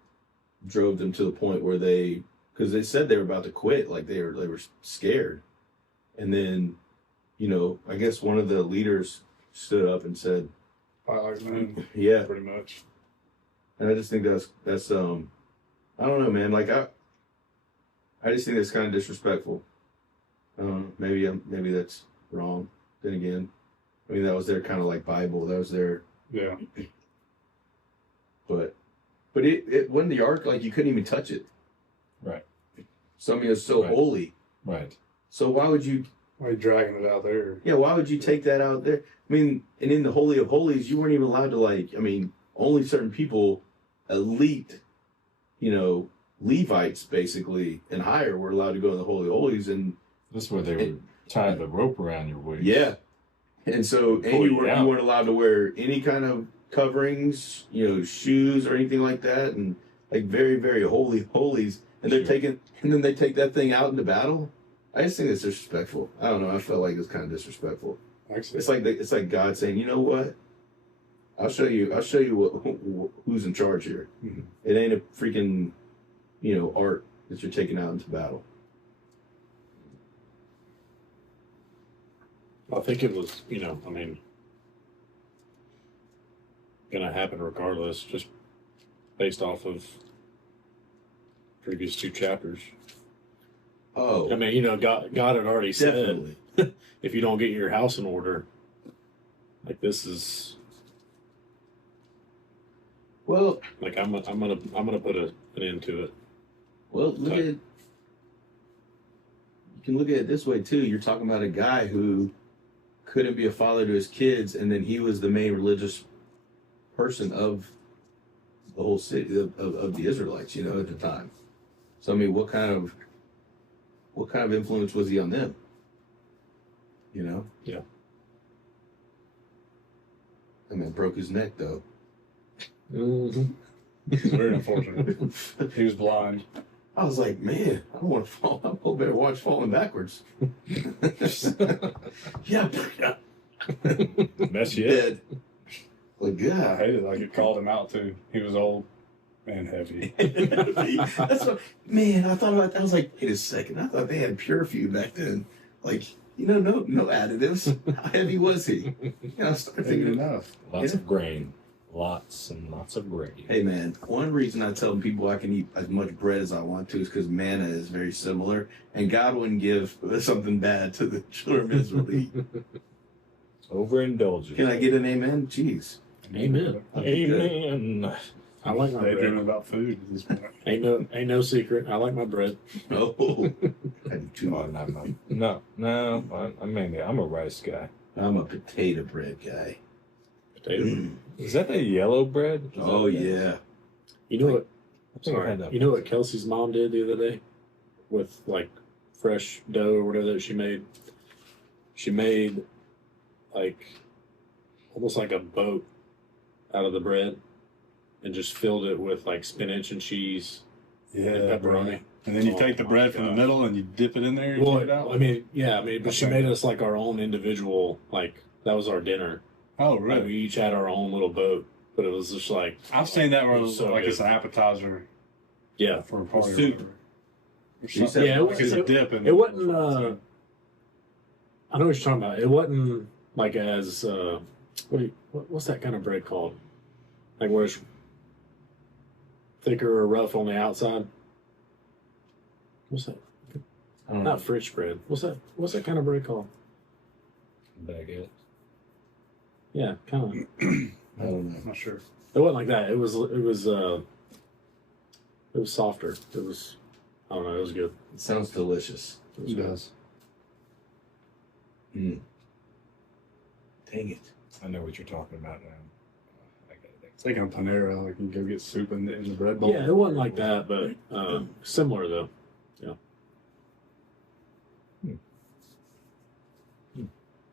drove them to the point where because they said they were about to quit, like they were scared, and then, you know, I guess one of the leaders stood up and said, I like man, yeah, pretty much. and I just think that's I don't know, man, like I just think that's kind of disrespectful. Maybe that's wrong. Then again, I mean, that was their kind of like Bible. That was their, Yeah. but it when the ark, like you couldn't even touch it. Right. So I mean, it was so Right. holy. Right. So why would you? Why are you dragging it out there? Yeah, why would you take that out there? I mean, and in the Holy of Holies, you weren't even allowed to I mean, only certain people, elite, you know, Levites basically and higher were allowed to go in the Holy of Holies, and That's where they were tying the rope around your waist. yeah, and so and Pull you you weren't down. allowed to wear any kind of coverings, you know, shoes or anything like that, and like very very holy holies, and they're Sure. then they take that thing out into battle. I just think it's disrespectful. I don't know. I felt like it was kind of disrespectful. Actually, It's like God saying, you know what? I'll show you who's in charge here. Mhm. It ain't a freaking, you know, art that you're taking out into battle. I think it was, you know, I mean, gonna happen regardless, just based off of previous two chapters. Oh, I mean, you know, God had already said, definitely. if you don't get your house in order, like this is Well, like I'm gonna put an end to it. well, look at it. You can look at it this way too. You're talking about a guy who couldn't be a father to his kids, and then he was the main religious person of the whole city of the Israelites, you know, at the time. So I mean, what kind of influence was he on them? You know? Yeah. I mean, broke his neck though. Mm-hmm. It's very unfortunate. He was blind. I was like, man, I don't want to fall. I hope better watch falling backwards. Yeah, Mess you up. dead. Like, I yeah. hated it. Like, it called him out, too. He was old and heavy. That's what, man, I thought about that. I was like, wait a second. I thought they had pure few back then. Like, you know, no additives. How heavy was he? You know, I started Heavy thinking, enough. Lots Yeah. of grain. Lots and lots of grain. hey, man, one reason I tell people I can eat as much bread as I want to is because manna is very similar. And God wouldn't give something bad to the children of Israel to eat. Overindulgent. Can I get an amen? Jeez. Amen. Amen. I like my Daydreaming bread. about food at this point. Ain't no secret. I like my bread. Oh, I do too. Oh, no. I'm a rice guy. I'm a potato bread guy. Potato. Is that the yellow bread? Is that Oh, what that is? yeah. You know what? I think I Sorry. had that. You know what Kelsey's mom did the other day with like fresh dough or whatever that she made? She made like almost like a boat out of the bread and just filled it with like spinach and cheese Yeah. and pepperoni. And then you Oh take the my bread from the gosh. middle and you dip it in there and Well, take it out. I mean, yeah, but she Okay. made us like our own individual, like that was our dinner. Oh, Like we really? each had our own little boat, but it was just like, I've seen that where It was so like it's good. an appetizer yeah. for a party. or soup. whatever. Or You something. said- Yeah, it like it's a was- dip. In It wasn't, I know what you're talking about. It wasn't like as, what's that kind of bread called? Like where it's thicker or rough on the outside? What's that? I don't know. Not French bread. What's that kind of bread called? Baguette. Yeah, kind of. I don't know. I'm not sure. It wasn't like that. It was softer. It was, I don't know. It was good. It sounds delicious. It was It good. does. Mm. Dang it. I know what you're talking about now. I got it. It's like on Panera, like you go get soup in the bread bowl. Yeah, it wasn't like that, but similar though.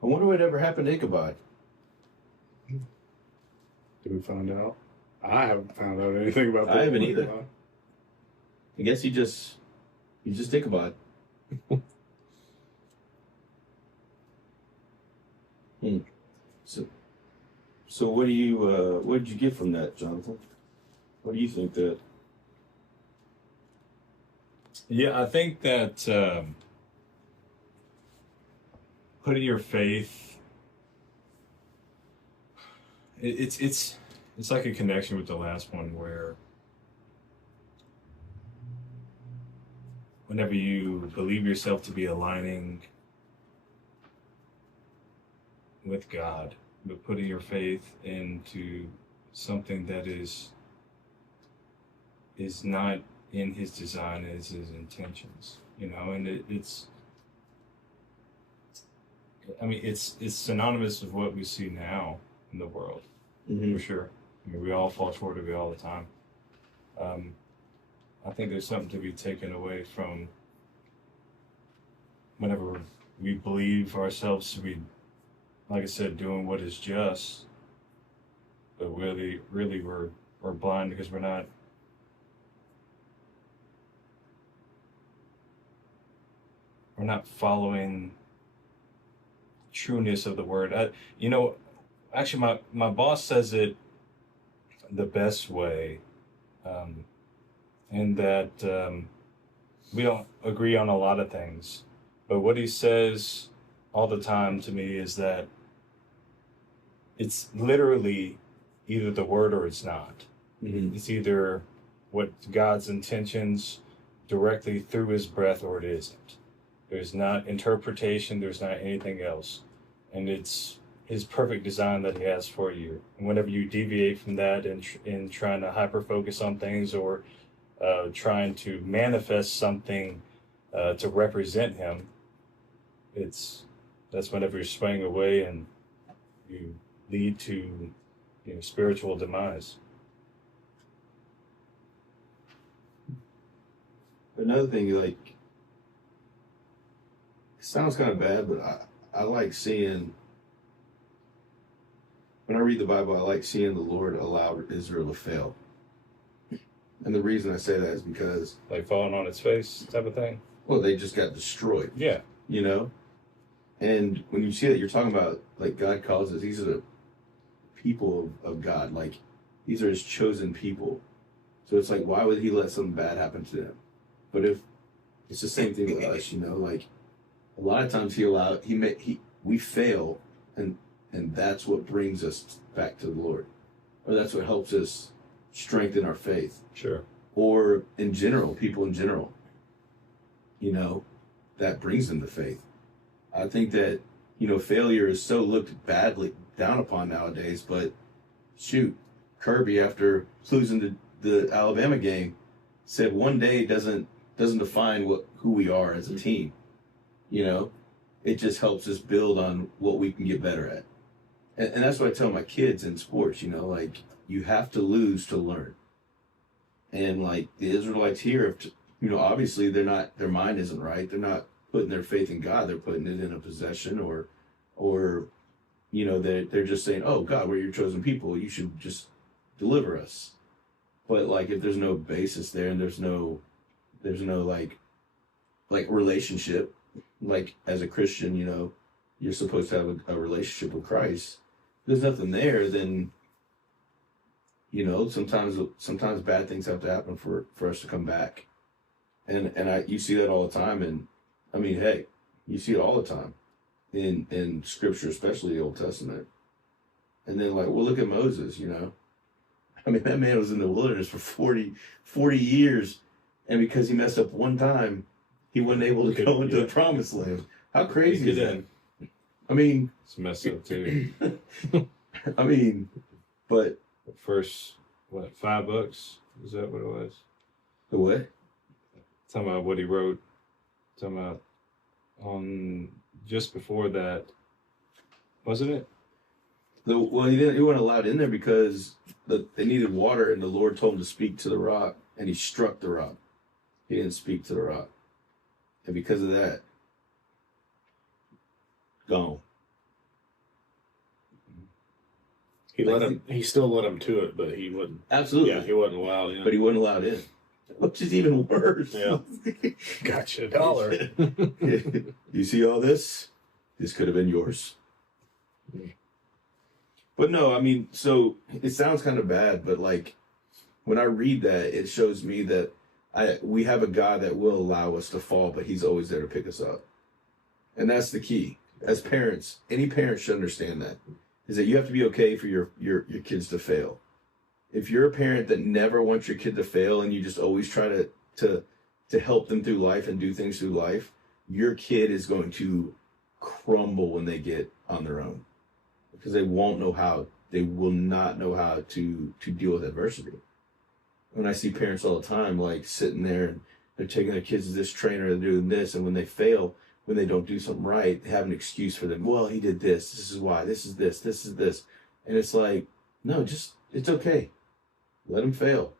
I wonder what ever happened to Ichabod. Did we find out? I haven't found out anything about that. I haven't either. I guess you just Ichabod. So what do you what did you get from that, Jonathan? What do you think that? Yeah, I think that putting your faith, it's like a connection with the last one where whenever you believe yourself to be aligning with God, but putting your faith into something that is not in his design, is his intentions, you know, and it's synonymous with what we see now in the world, for sure. I mean, we all fall short of it all the time. I think there's something to be taken away from whenever we believe ourselves to be, like I said, doing what is just, but really we're blind because we're not following trueness of the word. Actually, my boss says it the best way, in that we don't agree on a lot of things, but what he says all the time to me is that it's literally either the word or it's not. Mm-hmm. It's either what God's intentions directly through his breath or it isn't. There's not interpretation, there's not anything else. And it's his perfect design that he has for you. And whenever you deviate from that in trying to hyper focus on things or trying to manifest something to represent him, that's whenever you're swaying away and you lead to spiritual demise. Another thing, like, it sounds kind of bad, but I like seeing, when I read the Bible, I like seeing the Lord allow Israel to fail. And the reason I say that is because, Like falling on its face type of thing. well, they just got destroyed, Yeah. you know? And when you see that, you're talking about, like, God calls us, these are the people of God. Like, these are his chosen people. So it's like, why would he let something bad happen to them? But if it's the same thing with us, you know, like, a lot of times we fail, and that's what brings us back to the Lord, or that's what helps us strengthen our faith, Sure. or in general, people in general, you know, that brings them to faith. I think that, you know, failure is so looked badly down upon nowadays, but shoot, Kirby, after losing the Alabama game, said one day doesn't define who we are as a team. You know, it just helps us build on what we can get better at. And that's what I tell my kids in sports, you know, like, you have to lose to learn. And like the Israelites here, you know, obviously their mind isn't right. They're not putting their faith in God. They're putting it in a possession, or, you know, they're just saying, oh God, we're your chosen people. You should just deliver us. But like, if there's no basis there, and there's no like relationship, like as a Christian, you know, you're supposed to have a relationship with Christ. If there's nothing there, then, you know, sometimes bad things have to happen for us to come back. And you see that all the time. And I mean, hey, you see it all the time in scripture, especially the Old Testament. And then, like, well, look at Moses, you know. I mean, that man was in the wilderness for 40 years. And because he messed up one time, he wasn't able to go into the promised land. How crazy is that? I mean, It's messed up too. I mean, but The first, $5? Is that what it was? the what? Talking about what he wrote. Talking about on just before that, wasn't it? He wasn't allowed in there because they needed water, and the Lord told him to speak to the rock, and he struck the rock. He didn't speak to the rock. And because of that, gone. He still let him to it, but he wouldn't. Absolutely. Yeah, he wasn't allowed in. But he wasn't allowed in, which is even worse. Yeah. Gotcha, $1. You see all this? This could have been yours. But no, I mean, so it sounds kind of bad, but like when I read that, it shows me that we have a God that will allow us to fall, but he's always there to pick us up. And that's the key. As parents, any parent should understand that, is that you have to be okay for your kids to fail. If you're a parent that never wants your kid to fail, and you just always try to help them through life and do things through life, your kid is going to crumble when they get on their own, because they won't know how. They will not know how to deal with adversity. When I see parents all the time, like, sitting there and they're taking their kids to this trainer, they're doing this, and when they fail, when they don't do something right, they have an excuse for them. Well, he did this. This is why. This is this. This is this. And it's like, no, it's okay. Let him fail.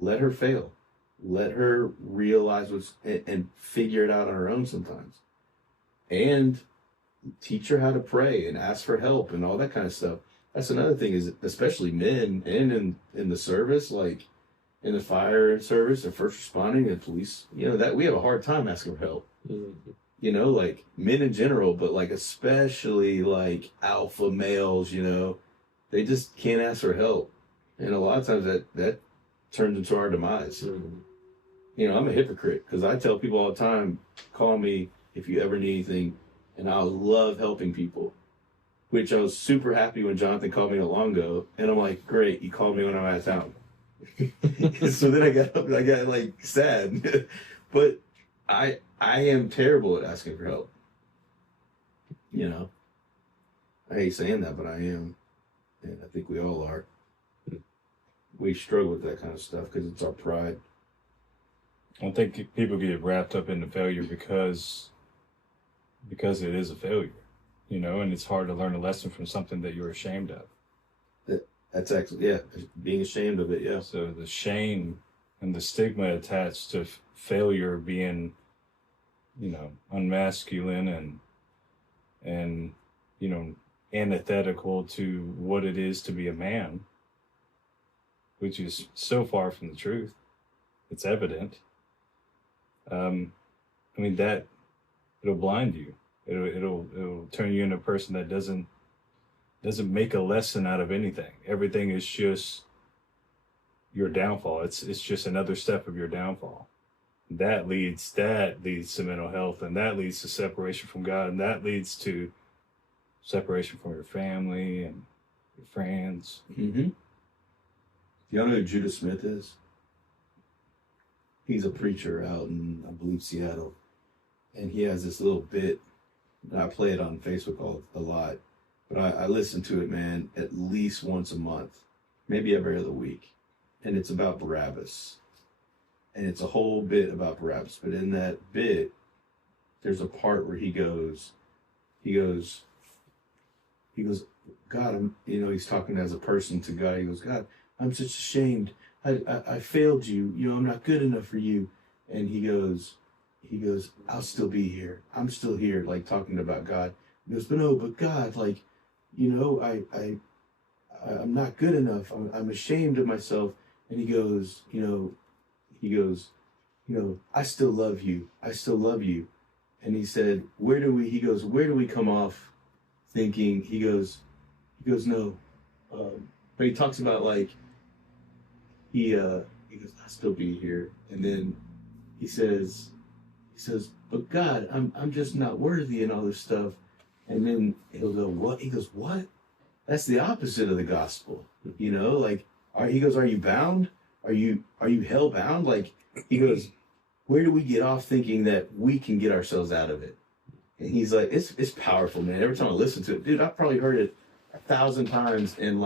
Let her fail. Let her realize and figure it out on her own sometimes. And teach her how to pray and ask for help and all that kind of stuff. That's another thing, is especially men and in the service, like in the fire service and first responding and police, you know, that we have a hard time asking for help. Mm-hmm. You know, like men in general, but like especially like alpha males, you know, they just can't ask for help. And a lot of times that turns into our demise. Mm-hmm. You know, I'm a hypocrite because I tell people all the time, call me if you ever need anything. And I love helping people, which I was super happy when Jonathan called me not long ago. And I'm like, great, you called me when I'm out of town. So then I got like sad. But I am terrible at asking for help. You know, I hate saying that, but I am. And I think we all are. We struggle with that kind of stuff because it's our pride. I think people get wrapped up in the failure because it is a failure, you know, and it's hard to learn a lesson from something that you're ashamed of. That's actually, yeah, being ashamed of it. Yeah. So the shame and the stigma attached to failure being, unmasculine and antithetical to what it is to be a man, which is so far from the truth. It's evident. That it'll blind you. It'll turn you into a person that doesn't make a lesson out of anything. Everything is just your downfall. It's just another step of your downfall. That leads to mental health, and that leads to separation from God, and that leads to separation from your family and your friends. Mm-hmm. Y'all know who Judah Smith is? He's a preacher out in, I believe, Seattle. And he has this little bit, and I play it on Facebook a lot, but I listen to it, man, at least once a month, maybe every other week. And it's about Barabbas. And it's a whole bit about Barabbas. But in that bit, there's a part where he goes, God, he's talking as a person to God. He goes, God, I'm such ashamed. I failed you. I'm not good enough for you. And he goes, I'll still be here. I'm still here, like talking about God. He goes, but God, like, I'm not good enough. I'm ashamed of myself. And he goes, I still love you. I still love you. And he said, where do we come off thinking? He goes, no. But he talks about like, he goes, I'll still be here. And then he says, but God, I'm just not worthy and all this stuff. And then he'll go, what? He goes, what? That's the opposite of the gospel. He goes, are you bound? Are you hell bound? Like, he goes, where do we get off thinking that we can get ourselves out of it? And he's like, it's powerful, man. Every time I listen to it, dude, I've probably heard it 1,000 times and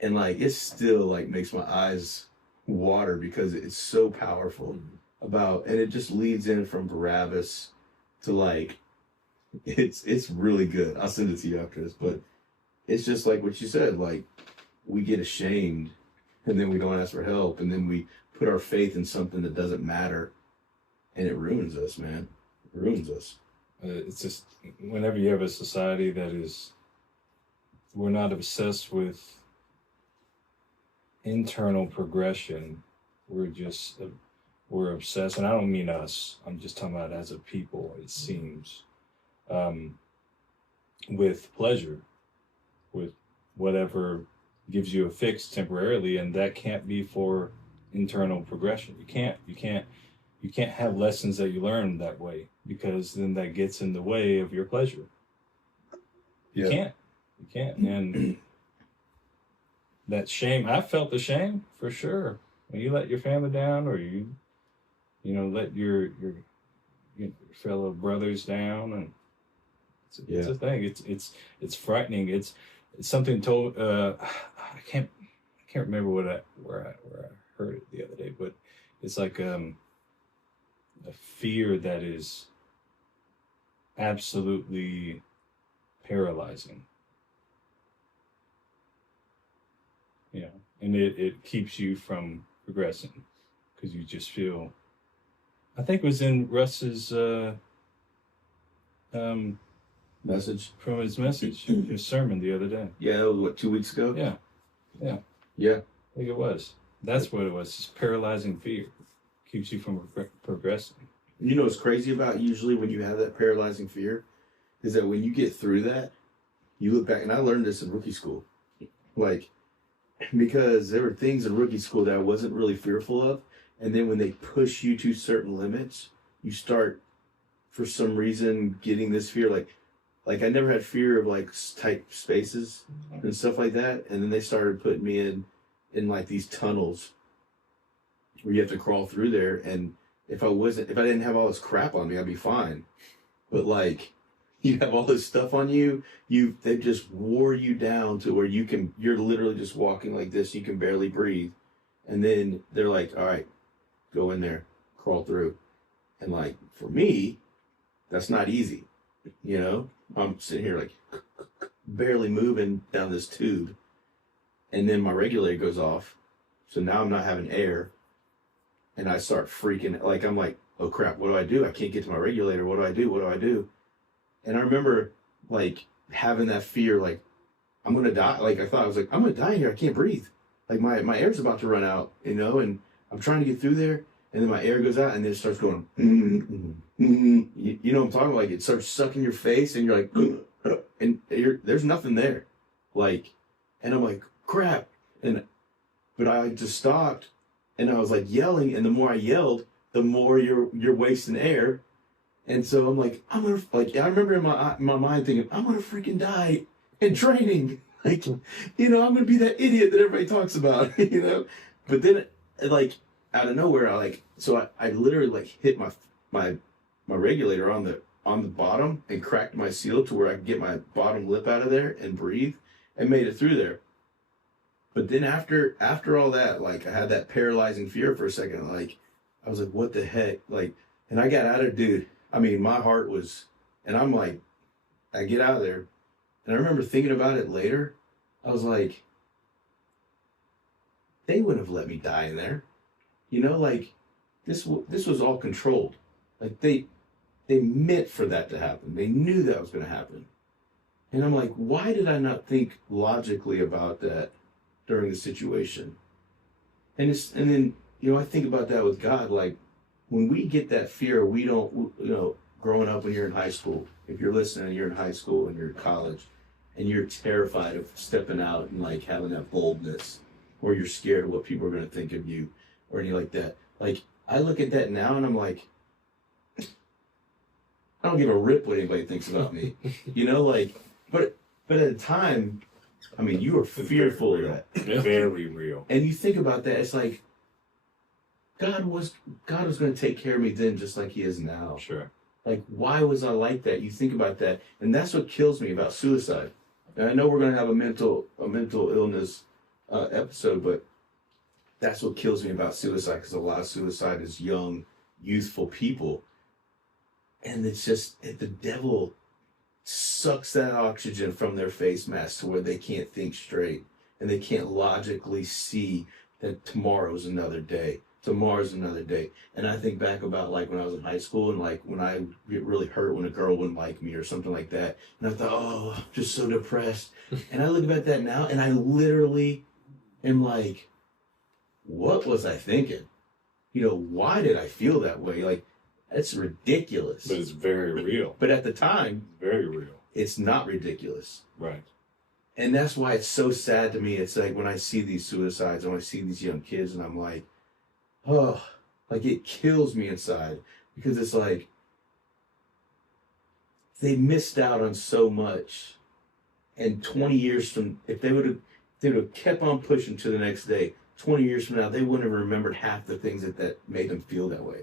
it still like makes my eyes water because it's so powerful and it just leads in from Barabbas to like, it's really good. I'll send it to you after this, but it's just like what you said, like we get ashamed and then we don't ask for help and then we put our faith in something that doesn't matter and it ruins us, man. It ruins us. It's just whenever you have a society we're not obsessed with internal progression. We're obsessed, and I don't mean us. I'm just talking about as a people, it seems, with pleasure, with whatever gives you a fix temporarily, and that can't be for internal progression. You can't have lessons that you learn that way, because then that gets in the way of your pleasure. You can't. And that shame, I felt the shame for sure. When you let your family down, or you let your fellow brothers down, and it's a thing. It's frightening. It's something told. I can't remember where I heard it the other day, but it's like a fear that is absolutely paralyzing. And it keeps you from progressing because you just feel. I think it was in Russ's Message from his his sermon the other day. Yeah, that was what, 2 weeks ago? Yeah. Yeah. I think it was. That's what it was. It's paralyzing fear. Keeps you from progressing. You know what's crazy about usually when you have that paralyzing fear is that when you get through that, you look back, and I learned this in rookie school. Like, because there were things in rookie school that I wasn't really fearful of. And then when they push you to certain limits, you start, for some reason, getting this fear. Like I never had fear of like tight spaces and stuff like that. And then they started putting me in like these tunnels where you have to crawl through there. And if I didn't have all this crap on me, I'd be fine. But like, you have all this stuff on you, they just wore you down to where you're literally just walking like this. You can barely breathe. And then they're like, all right, go in there, crawl through. And like, for me, that's not easy. I'm sitting here like barely moving down this tube. and then my regulator goes off. So now I'm not having air, and I start freaking, like, I'm like, oh crap, what do I do? I can't get to my regulator. What do I do? What do I do? And I remember like having that fear, like, I'm going to die. Like, I thought, I was like, I'm going to die here. I can't breathe. Like my air's about to run out, you know, and I'm trying to get through there. And then my air goes out and then it starts going, you know what I'm talking about? Like, it starts sucking your face and you're like, and there's nothing there. Like, and I'm like, crap. But I just stopped and I was like yelling. And the more I yelled, the more you're wasting air. And so I'm like, I remember in my mind thinking, I'm going to freaking die in training. Like, you know, I'm going to be that idiot that everybody talks about, you know? But then, like, out of nowhere, I literally like hit my regulator on the bottom and cracked my seal to where I could get my bottom lip out of there and breathe and made it through there. But then after all that, like, I had that paralyzing fear for a second. Like, I was like, what the heck? Like, and I got out of, dude, I mean, my heart was, and I'm like, I get out of there. And I remember thinking about it later. I was like, they wouldn't have let me die in there. You know, like, this was all controlled. Like, they meant for that to happen. They knew that was going to happen. And I'm like, why did I not think logically about that during the situation? And then, you know, I think about that with God. Like, when we get that fear, we don't, you know, growing up when you're in high school, if you're listening and you're in high school and you're in college and you're terrified of stepping out and like having that boldness, or you're scared of what people are going to think of you or anything like that. Like, I look at that now and I'm like, I don't give a rip what anybody thinks about me, you know, like, but at the time, I mean, you were fearful of that. Very real. And you think about that, it's like, God was going to take care of me then just like he is now. Sure. Like, why was I like that? You think about that. And that's what kills me about suicide. And I know we're going to have a mental illness episode, but that's what kills me about suicide, because a lot of suicide is young, youthful people. And it's just, the devil sucks that oxygen from their face mask to where they can't think straight and they can't logically see that tomorrow's another day. Tomorrow's another day. And I think back about like when I was in high school and like when I get really hurt when a girl wouldn't like me or something like that. And I thought, oh, I'm just so depressed. And I look at that now and I literally am like, what was I thinking? You know, why did I feel that way? Like, that's ridiculous. But it's very real. But at the time, Very real. it's not ridiculous. Right. And that's why it's so sad to me. It's like when I see these suicides and when I see these young kids and I'm like, oh, like it kills me inside, because it's like they missed out on so much. And 20 years from, if they would have kept on pushing to the next day, 20 years from now, they wouldn't have remembered half the things that made them feel that way.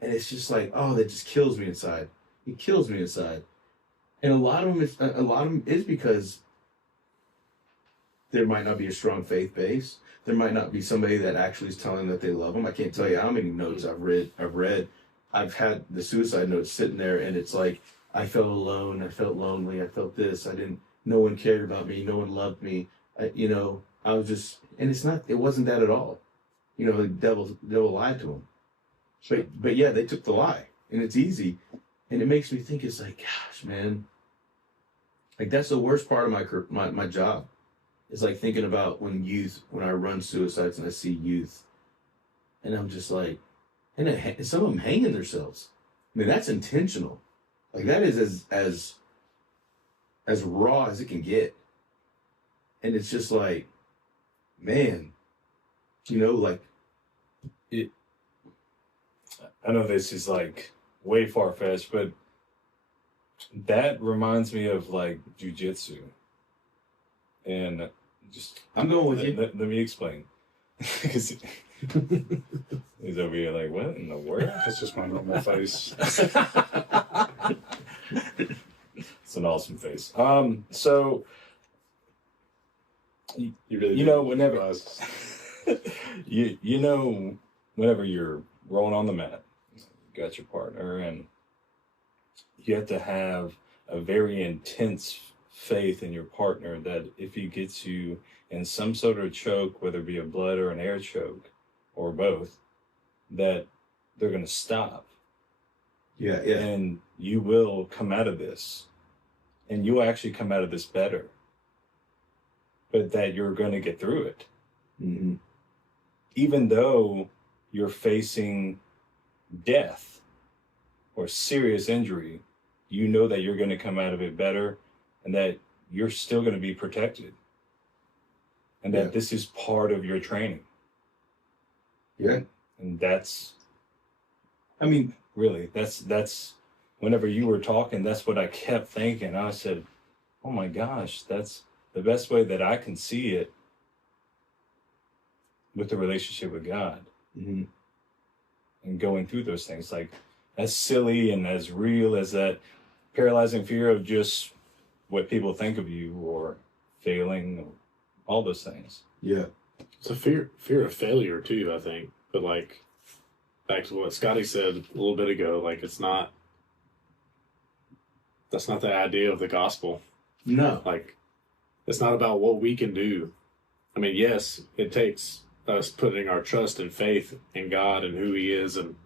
And it's just like, oh, that just kills me inside. It kills me inside. And a lot of them is because there might not be a strong faith base. There might not be somebody that actually is telling them that they love them. I can't tell you how many notes I've read. I've had the suicide notes sitting there, and it's like, I felt alone. I felt lonely. I felt this. No one cared about me. No one loved me. I was just, and it wasn't that at all. You know, the devil lied to them. But yeah, they took the lie, and it's easy. And it makes me think, it's like, gosh, man, like that's the worst part of my job. It's like thinking about when I run suicides and I see youth, and I'm just like, and some of them hanging themselves. I mean, that's intentional. Like that is as raw as it can get. And it's just like, man, like it. I know this is like way far-fetched, but that reminds me of like jujitsu. And just, I'm going with you. Let me explain. Because he's over here like, what in the world? That's just my normal face. It's an awesome face. So You really you do. know, whenever Guys. whenever you're rolling on the mat, you got your partner, and you have to have a very intense faith in your partner that if he gets you in some sort of choke, whether it be a blood or an air choke or both, that they're going to stop. Yeah. And you will come out of this, and you'll actually come out of this better, but that you're going to get through it. Mm-hmm. Even though you're facing death or serious injury, you know that you're going to come out of it better, and that you're still going to be protected, and that this is part of your training. Yeah. And that's, I mean, really, that's whenever you were talking, that's what I kept thinking. I said, oh my gosh, that's the best way that I can see it with the relationship with God. mm-hmm. And going through those things, like as silly and as real as that paralyzing fear of just what people think of you or failing, or all those things. Yeah. It's a fear of failure too, I think. But like back to what Scotty said a little bit ago, like that's not the idea of the gospel. No. Like it's not about what we can do. I mean, yes, it takes us putting our trust and faith in God and who He is and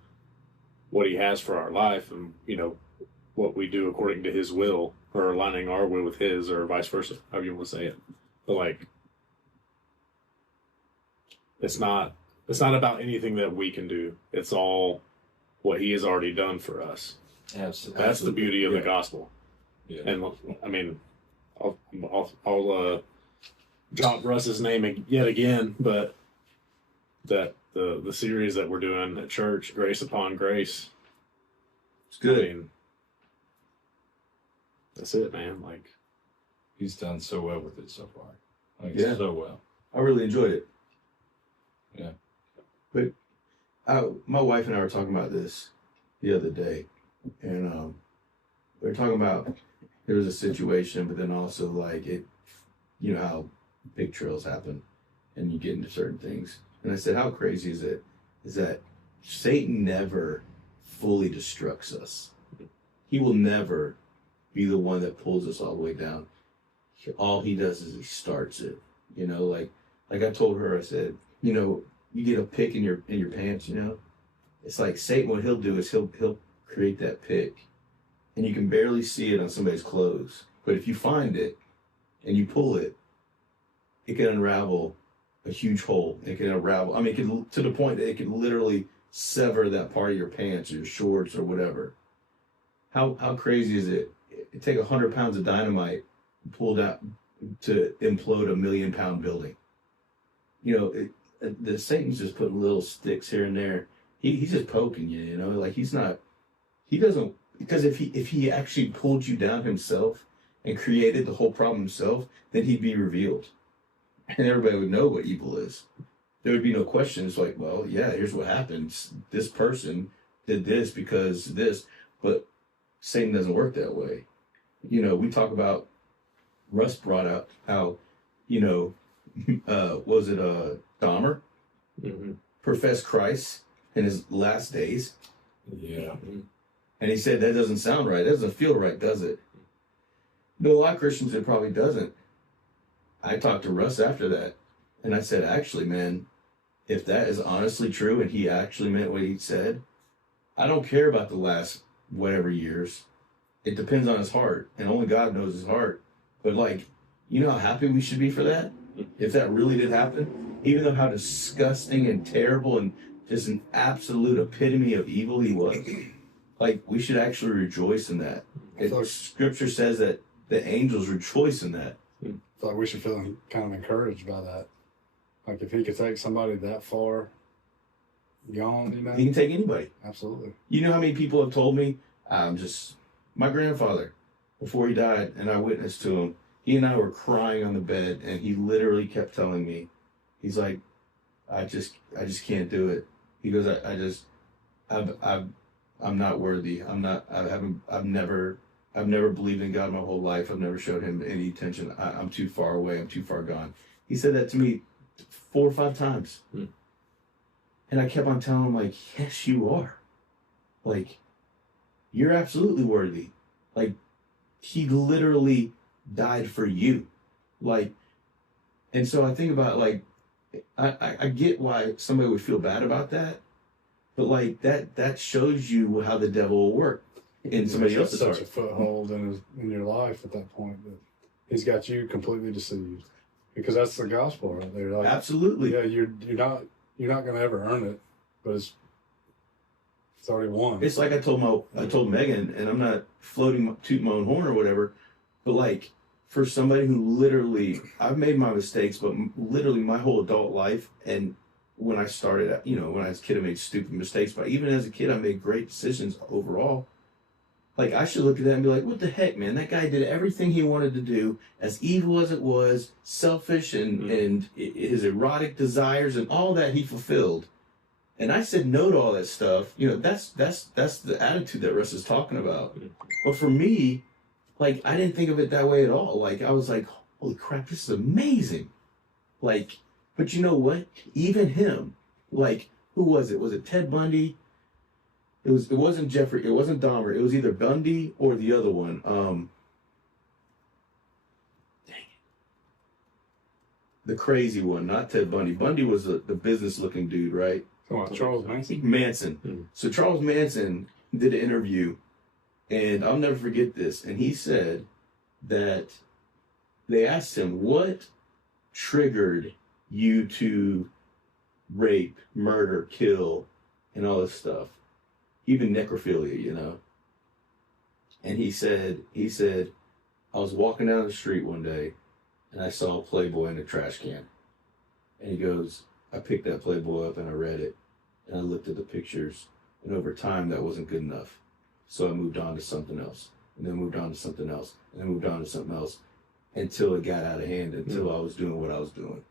what He has for our life, and what we do according to His will, or aligning our will with His, or vice versa, however you want to say it. But like, it's not about anything that we can do. It's all what He has already done for us. Absolutely. That's the beauty of the gospel. Yeah. And I mean, I'll drop Russ's name yet again, but that the series that we're doing at church, Grace Upon Grace, It's good. I mean, that's it, man. Like, He's done so well with it so far. Like, Yeah. so well. I really enjoyed it. Yeah. But my wife and I were talking about this the other day, and we were talking about there was a situation, but then also like it, how big trails happen, and you get into certain things. And I said, how crazy is it? Is that Satan never fully destructs us. He will never be the one that pulls us all the way down. All he does is he starts it. Like I told her, I said, you get a pick in your pants, It's like Satan, what he'll do is he'll create that pick, and you can barely see it on somebody's clothes. But if you find it and you pull it, it can unravel a huge hole. It can unravel. I mean, it can, to the point that it can literally sever that part of your pants or your shorts or whatever. How crazy is it? It take 100 pounds of dynamite pulled out to implode a 1 million pound building. The Satan's just putting little sticks here and there. He's just poking you, like he doesn't, because if he actually pulled you down himself and created the whole problem himself, then he'd be revealed. And everybody would know what evil is. There would be no questions like, well, yeah, here's what happens. This person did this because this, but Satan doesn't work that way. We talk about, Russ brought up how, was it Dahmer? mm-hmm. Professed Christ in his last days. Yeah. And he said, that doesn't sound right. That doesn't feel right, does it? A lot of Christians, it probably doesn't. I talked to Russ after that, and I said, actually, man, if that is honestly true and he actually meant what he said, I don't care about the last whatever years. It depends on his heart, and only God knows his heart. But how happy we should be for that? If that really did happen, even though how disgusting and terrible and just an absolute epitome of evil he was, we should actually rejoice in that. Scripture says that the angels rejoice in that. I feel like we should feel kind of encouraged by that. Like if he could take somebody that far gone, He can take anybody. Absolutely. You know how many people have told me, my grandfather, before he died, and I witnessed to him, he and I were crying on the bed, and he literally kept telling me, he's like, I just can't do it. He goes, I'm not worthy. I've never believed in God my whole life. I've never showed him any attention. I'm too far away. I'm too far gone. He said that to me 4 or 5 times. And I kept on telling him, yes, you are. You're absolutely worthy. He literally died for you. And And so I think about like, I get why somebody would feel bad about that, but like that shows you how the devil will work in somebody He's got else's such heart. a foothold in your life at that point that he's got you completely deceived, because that's the gospel right there. Like, Absolutely. yeah, you're not gonna ever earn it, but it's already won. It's like I told Megan, and I'm not tooting my own horn or whatever, but like for somebody who literally, I've made my mistakes, but literally my whole adult life, and when I started, when I was a kid, I made stupid mistakes, but even as a kid, I made great decisions overall. Like, I should look at that and be like, what the heck, man? That guy did everything he wanted to do, as evil as it was, selfish, and his erotic desires and all that he fulfilled. And I said no to all that stuff. That's the attitude that Russ is talking about. But for me, like, I didn't think of it that way at all. Like, I was like, holy crap, this is amazing. Like, but you know what? Even him, like, who was it? Was it Ted Bundy? It wasn't Jeffrey. It wasn't Dahmer. It was either Bundy or the other one. Dang it. The crazy one, not Ted Bundy. Bundy was the business-looking dude, right? Charles Manson. Manson. So Charles Manson did an interview, and I'll never forget this. And he said that they asked him, what triggered you to rape, murder, kill, and all this stuff? Even necrophilia, And he said, I was walking down the street one day and I saw a Playboy in a trash can. And he goes, I picked that Playboy up and I read it and I looked at the pictures, and over time that wasn't good enough. So I moved on to something else, and then moved on to something else, and then moved on to something else until it got out of hand, until I was doing what I was doing.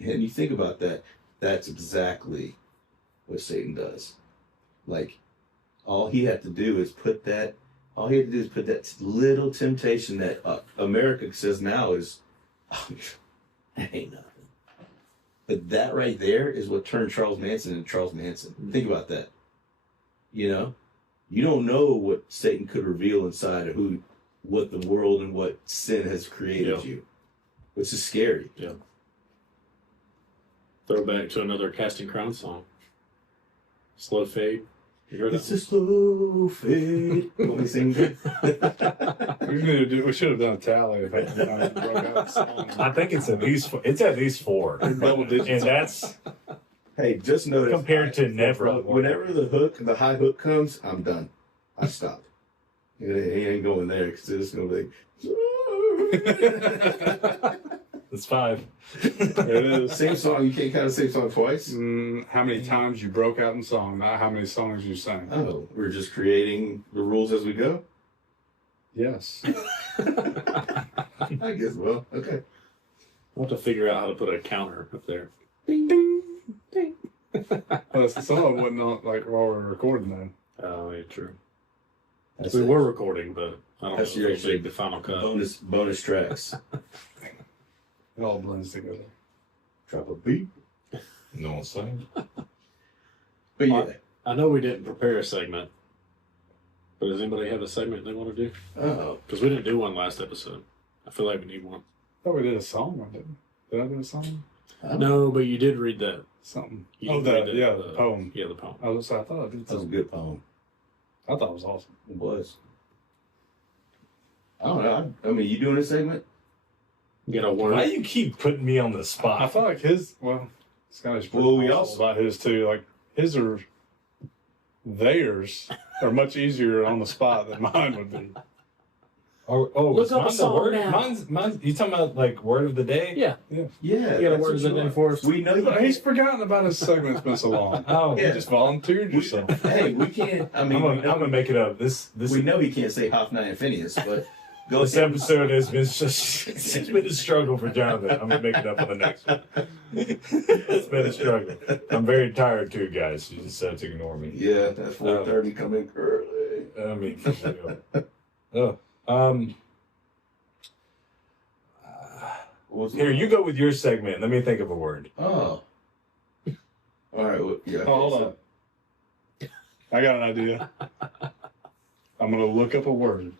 And you think about that, that's exactly what Satan does. Like, all he had to do is put that little temptation that America says now is, that ain't nothing. But that right there is what turned Charles Manson into Charles Manson. Think about that. You don't know what Satan could reveal inside of what the world and what sin has created you, which is scary. Yeah. Throwback to another Casting Crowns song. Slow Fade. You heard It's that? a slow fade. You want me to sing it? We should have done a tally if I broke out the song. I think it's at least 4. Double digits. And that's Hey, just notice. compared to never. Whenever the high hook comes, I'm done. I stop. He ain't going there because it's going to be It's 5. There it is. same song. You can't kind of same song twice. How many times you broke out in song, not how many songs you sang. Oh, we're just creating the rules as we go. Yes. I guess. Well, okay. We'll have to figure out how to put a counter up there. Well, some of them wasn't on, like while we were recording then. Oh, yeah, true. That's We it. were recording, but I don't That's know your if we'll make the final cut. bonus tracks. It all blends together. Drop a beat. No one's saying. But yeah. I know we didn't prepare a segment, but does anybody have a segment they want to do? Oh. Because we didn't do one last episode. I feel like we need one. I thought we did a song, I didn't. Did I do a song? No, but you did read that. Something. You Oh, did the read the poem. Yeah, the poem. I thought I did That was a something. good poem. I thought it was awesome. It was. I don't know. I mean, you doing a segment? You got a word? Why do you keep putting me on the I spot? feel like Scottish. Well, we also- about his too. Like theirs are much easier on the spot than mine would be. Oh, Look is up a mine the song word? now. Mine's. You talking about like word of the day? Yeah. Yeah. You got a that's word what of the you day are. for us? We know you He's can't. forgotten about his segment. It's been so long. Oh, Yeah. You just volunteered yourself. Hey, we can't. I I'm mean, gonna make it up. This we know he can't say Hoffman and Phineas, but go This ahead. episode has been it's been a struggle for Jonathan. I'm gonna make it up on the next one. It's been a struggle. I'm very tired too, guys. You just have to ignore me. Yeah, that's 4:30 coming early. I mean, for real. What's Here, you go with your segment. Let me think of a word. Oh. All right. Well, yeah. Oh, hold on. I got an idea. I'm gonna look up a word.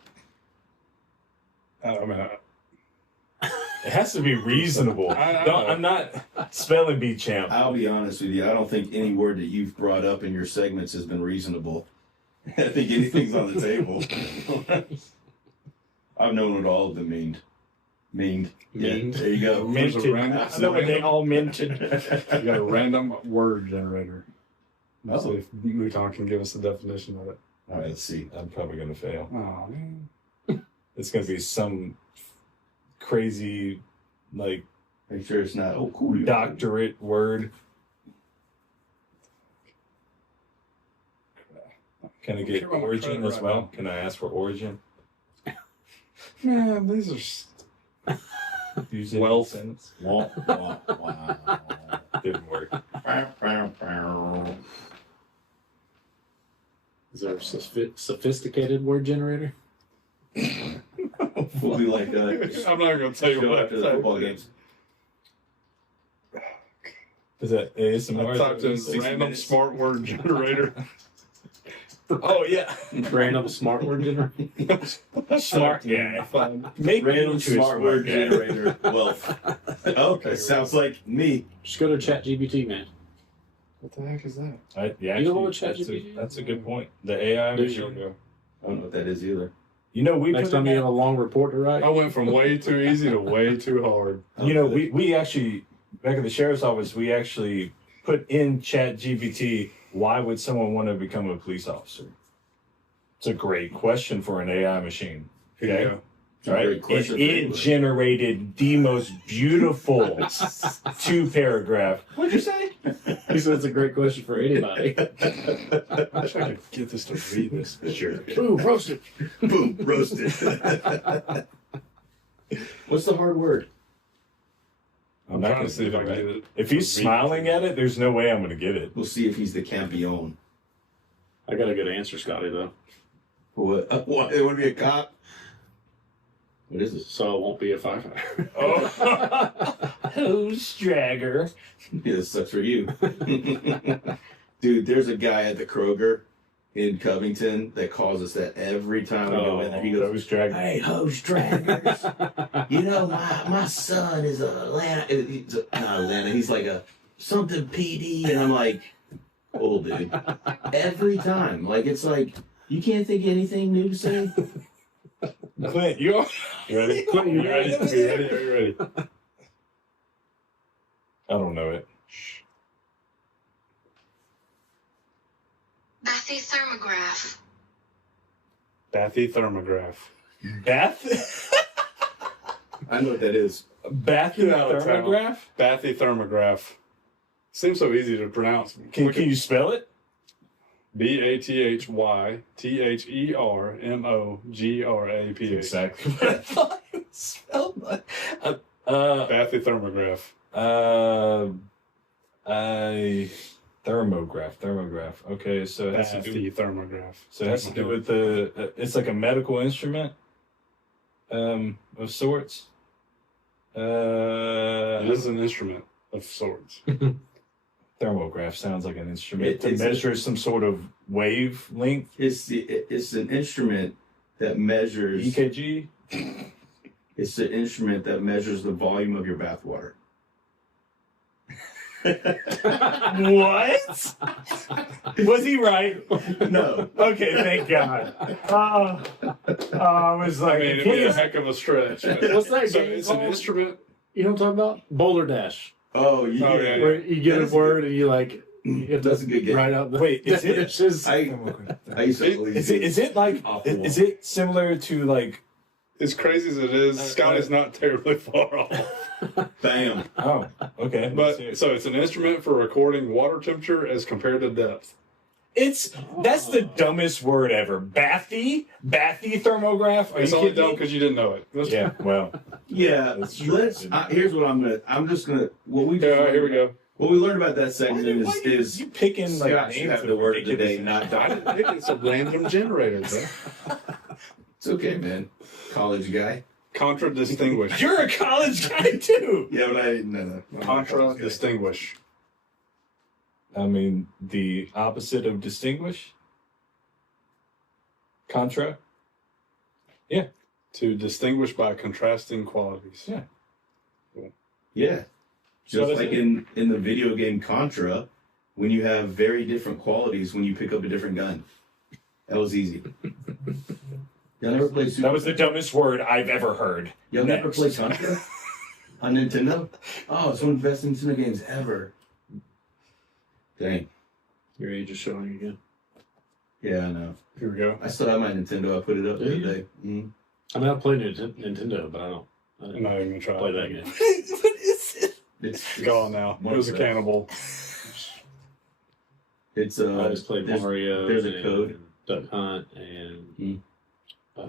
I mean, It has to be reasonable. I No, know. I'm not spelling bee champ. I'll be honest with you. I don't think any word that you've brought up in your segments has been reasonable. I think anything's on the table. I've known what all of them mean. Meaned. Yeah, Meaned? there you go. There's a Minted. random- I know what they all minted. You got a random word generator. Let's Oh. see if Mouton can give us the definition of it. All right, let's see. I'm probably gonna fail. Oh man. It's gonna be some crazy, like, Are you sure it's not? Oh, cool. doctorate word. Can I get Care about my origin credit as right well? now. Can I ask for origin? Man, these are Use it in Wealth. a sentence? Wah, wah, wah. Didn't work. Is there a sophisticated word generator? We'll be like I'm not gonna tell you show what after the football games. Is that ASMR? I typed in 60 random minutes. smart word generator. Oh yeah, Random smart word generator? smart guy. Fine. Make me Random into a smart word guy. generator wealth. Okay, sounds like me. Just go to ChatGPT, man. What the heck is that? Yeah, You know what actually, ChatGPT is? that's a good point. The AI There machine. you I don't know what that is either. You know, we Next put time in you have a long report to write. I went from way too easy to way too hard. You know, we actually, back at the sheriff's office, we actually put in Chat GPT, why would someone want to become a police officer? It's a great question for an AI machine. Here you go. It's a Right? great question for It anybody. generated the most beautiful 2-paragraph. What'd you say? He said it's a great question for anybody. I wish I could get this to read this. Sure. Ooh, roasted. Boom, roasted. What's the hard word? I'm not trying gonna to see if do I it can right. get it. If he's smiling at it, there's no way I'm going to get it. We'll see if he's the campion. I got a good answer, Scotty, though. What? What? It would be a cop? What is it? So it won't be a firefighter. Oh, who's Dragger? Yeah, this sucks for you. Dude, there's a guy at the Kroger in Covington that calls us that every time we go in there. He goes, Who's Dragger? "Hey, hose draggers. You know, my son is a Atlanta. He's not Atlanta. He's like a something PD." And I'm like, "Oh, dude." Every time. Like, it's like, you can't think of anything new to say? Clint, you ready? You ready? You ready? Are you ready? I don't know it. Bathythermograph. Bathythermograph. Bath? I know what that is. Bathroom out of town. thermograph? Bathythermograph. Seems so easy to pronounce. Can you spell it? BATHYTHERMOGRAPH. Exactly what I thought it was spelled like. Bathythermograph. Thermograph. Okay, so it has to do. Bathythermograph. So it has to do with the. It's like a medical instrument, of sorts. It is an instrument of sorts. Thermograph sounds like an instrument to It's- measure some sort of wavelength. It's an instrument that measures. EKG. It's an instrument that measures the volume of your bathwater. What? Was he right? No. Okay, thank God. I was I like, mean, it'd be a please. heck of a stretch. What's that So game it's an called? instrument. You know what I'm talking about? Boulder Dash. Oh, yeah. Oh, yeah. Where you get That's a word and you like you have to That's a good game. write out the Wait, is it- definitions. I used to always Is it like? Awful. Is it similar to like? As crazy as it is, Scotty's not terribly far off. Bam. Oh, okay. But so it's an instrument for recording water temperature as compared to depth. That's the dumbest word ever. Bathy thermograph. Are It's you only kidding dumb me? because you didn't know it. Yeah. Well. Yeah, That's true. here's what I'm just gonna, what we Yeah, all right, here we go. What we learned about that segment is you picking like Scott should names have the word of the ridiculous day, not I Don. didn't pick it. It's a random generator, bro. It's okay, man. College guy. Contradistinguish. You're a college guy too. Yeah, but no. I'm not a college guy. Contradistinguish. I mean, the opposite of distinguish. Contra. To distinguish by contrasting qualities. Yeah. Yeah. So Just that's like it. in the video game Contra, when you have very different qualities when you pick up a different gun. That was easy. Y'all never played Super That was the dumbest word I've ever heard. Y'all never Next. played Contra? On Nintendo? Oh, it's one of the best Nintendo games ever. Dang. Your age is showing again. Yeah, I know. Here we go. I still have my Nintendo. I put it up the other Yeah. day. Mm. I mean, I played Nintendo, but I I'm didn't not even gonna try play it. that game. It's It's gone now. It was a cannibal. It's I always played there's- Mario. there's a and code. Duck Hunt and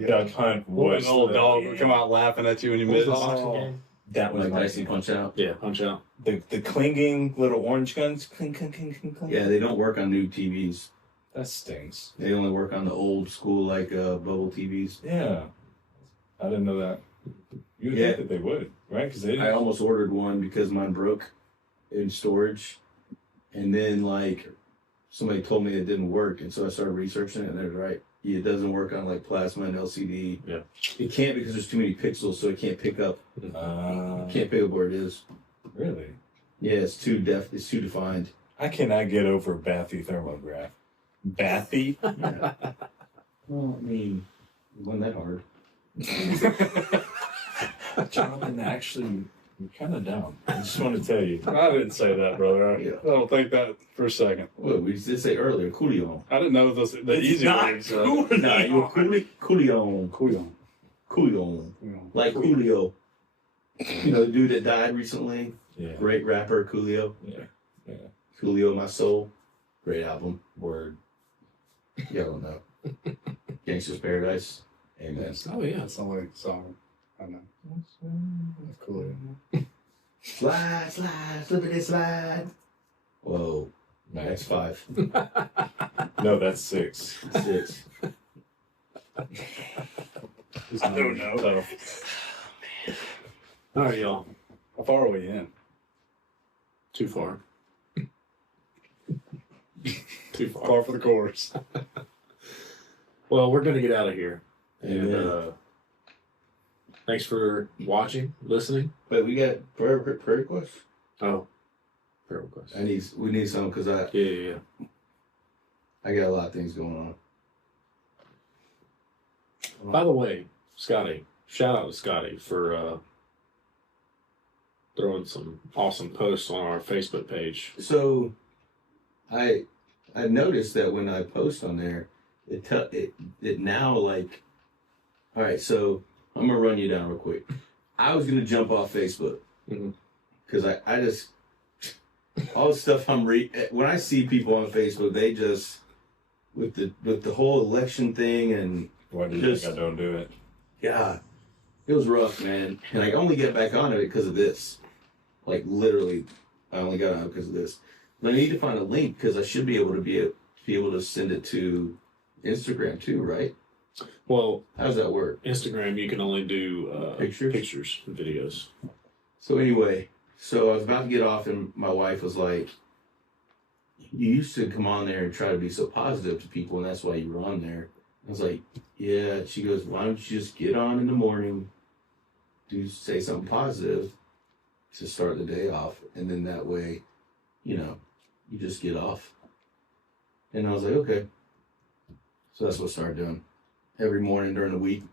Duck Hunt was An old the- dog would come out laughing at you when you what was missed. the boxing game? That was like my Dicey Punch Out. Yeah, Punch Out. the clinging little orange guns. Cling, cling, cling, cling, cling. Yeah, they don't work on new TVs. That stings. They only work on the old school like bubble TVs. Yeah, I didn't know that. You would Yeah. think that they would, right? Because they I didn't. almost ordered one because mine broke in storage, and then like somebody told me it didn't work, and so I started researching it, and they're right. Yeah, it doesn't work on like plasma and LCD. Yeah. It can't because there's too many pixels, so it can't pick up. Can't pick up where it is. Really? Yeah, it's too It's too defined. I cannot get over Bathy thermograph. Bathy? Well, I mean, it wasn't that hard. Jonathan, actually, you're kind of dumb. I just want to tell you. I didn't say that, brother. Yeah. I don't think that for a second. What we did say earlier, Coolion. I didn't know the It's easy not words. cool. Nah, you were Coolion. Coolion. Coolion. Coolion. Like Coolio. You know, the dude that died recently. Yeah. Great rapper, Coolio. Yeah. Yeah. Coolio, My Soul. Great album. Word. Y'all don't know. Gangsta's Paradise. Amen. Oh yeah. That's the only song I know. Coolio. Slide, slide, slippity slide. Whoa. That's 5. No, that's 6. 6. I don't know. All right, y'all. How far are we in? Too far. Too far. Far for the chorus. Well, we're gonna get out of here. And Amen. thanks for watching, listening. Wait, we got prayer requests? Oh, prayer request. We need some because Yeah. I got a lot of things going on. By the way, Scotty, shout out to Scotty for throwing some awesome posts on our Facebook page. So, I noticed that when I post on there, it now like, all right. So I'm gonna run you down real quick. I was gonna jump off Facebook Mhm. because I just all the stuff when I see people on Facebook, they just with the whole election thing and Why do you Just- think I don't do it? yeah, it was rough, man. And I only get back on it because of this. Like literally, I only got on because of this. But I need to find a link because I should be able to send it to Instagram too, right? Well, How does that work? Instagram, you can only do Pictures? and videos. So anyway, so I was about to get off, and my wife was like, "You used to come on there and try to be so positive to people, and that's why you were on there." I was like, "Yeah." She goes, "Why don't you just get on in the morning, say something positive to start the day off, and then that way, you just get off." And I was like, "Okay." So that's what I started doing. Every morning during the week,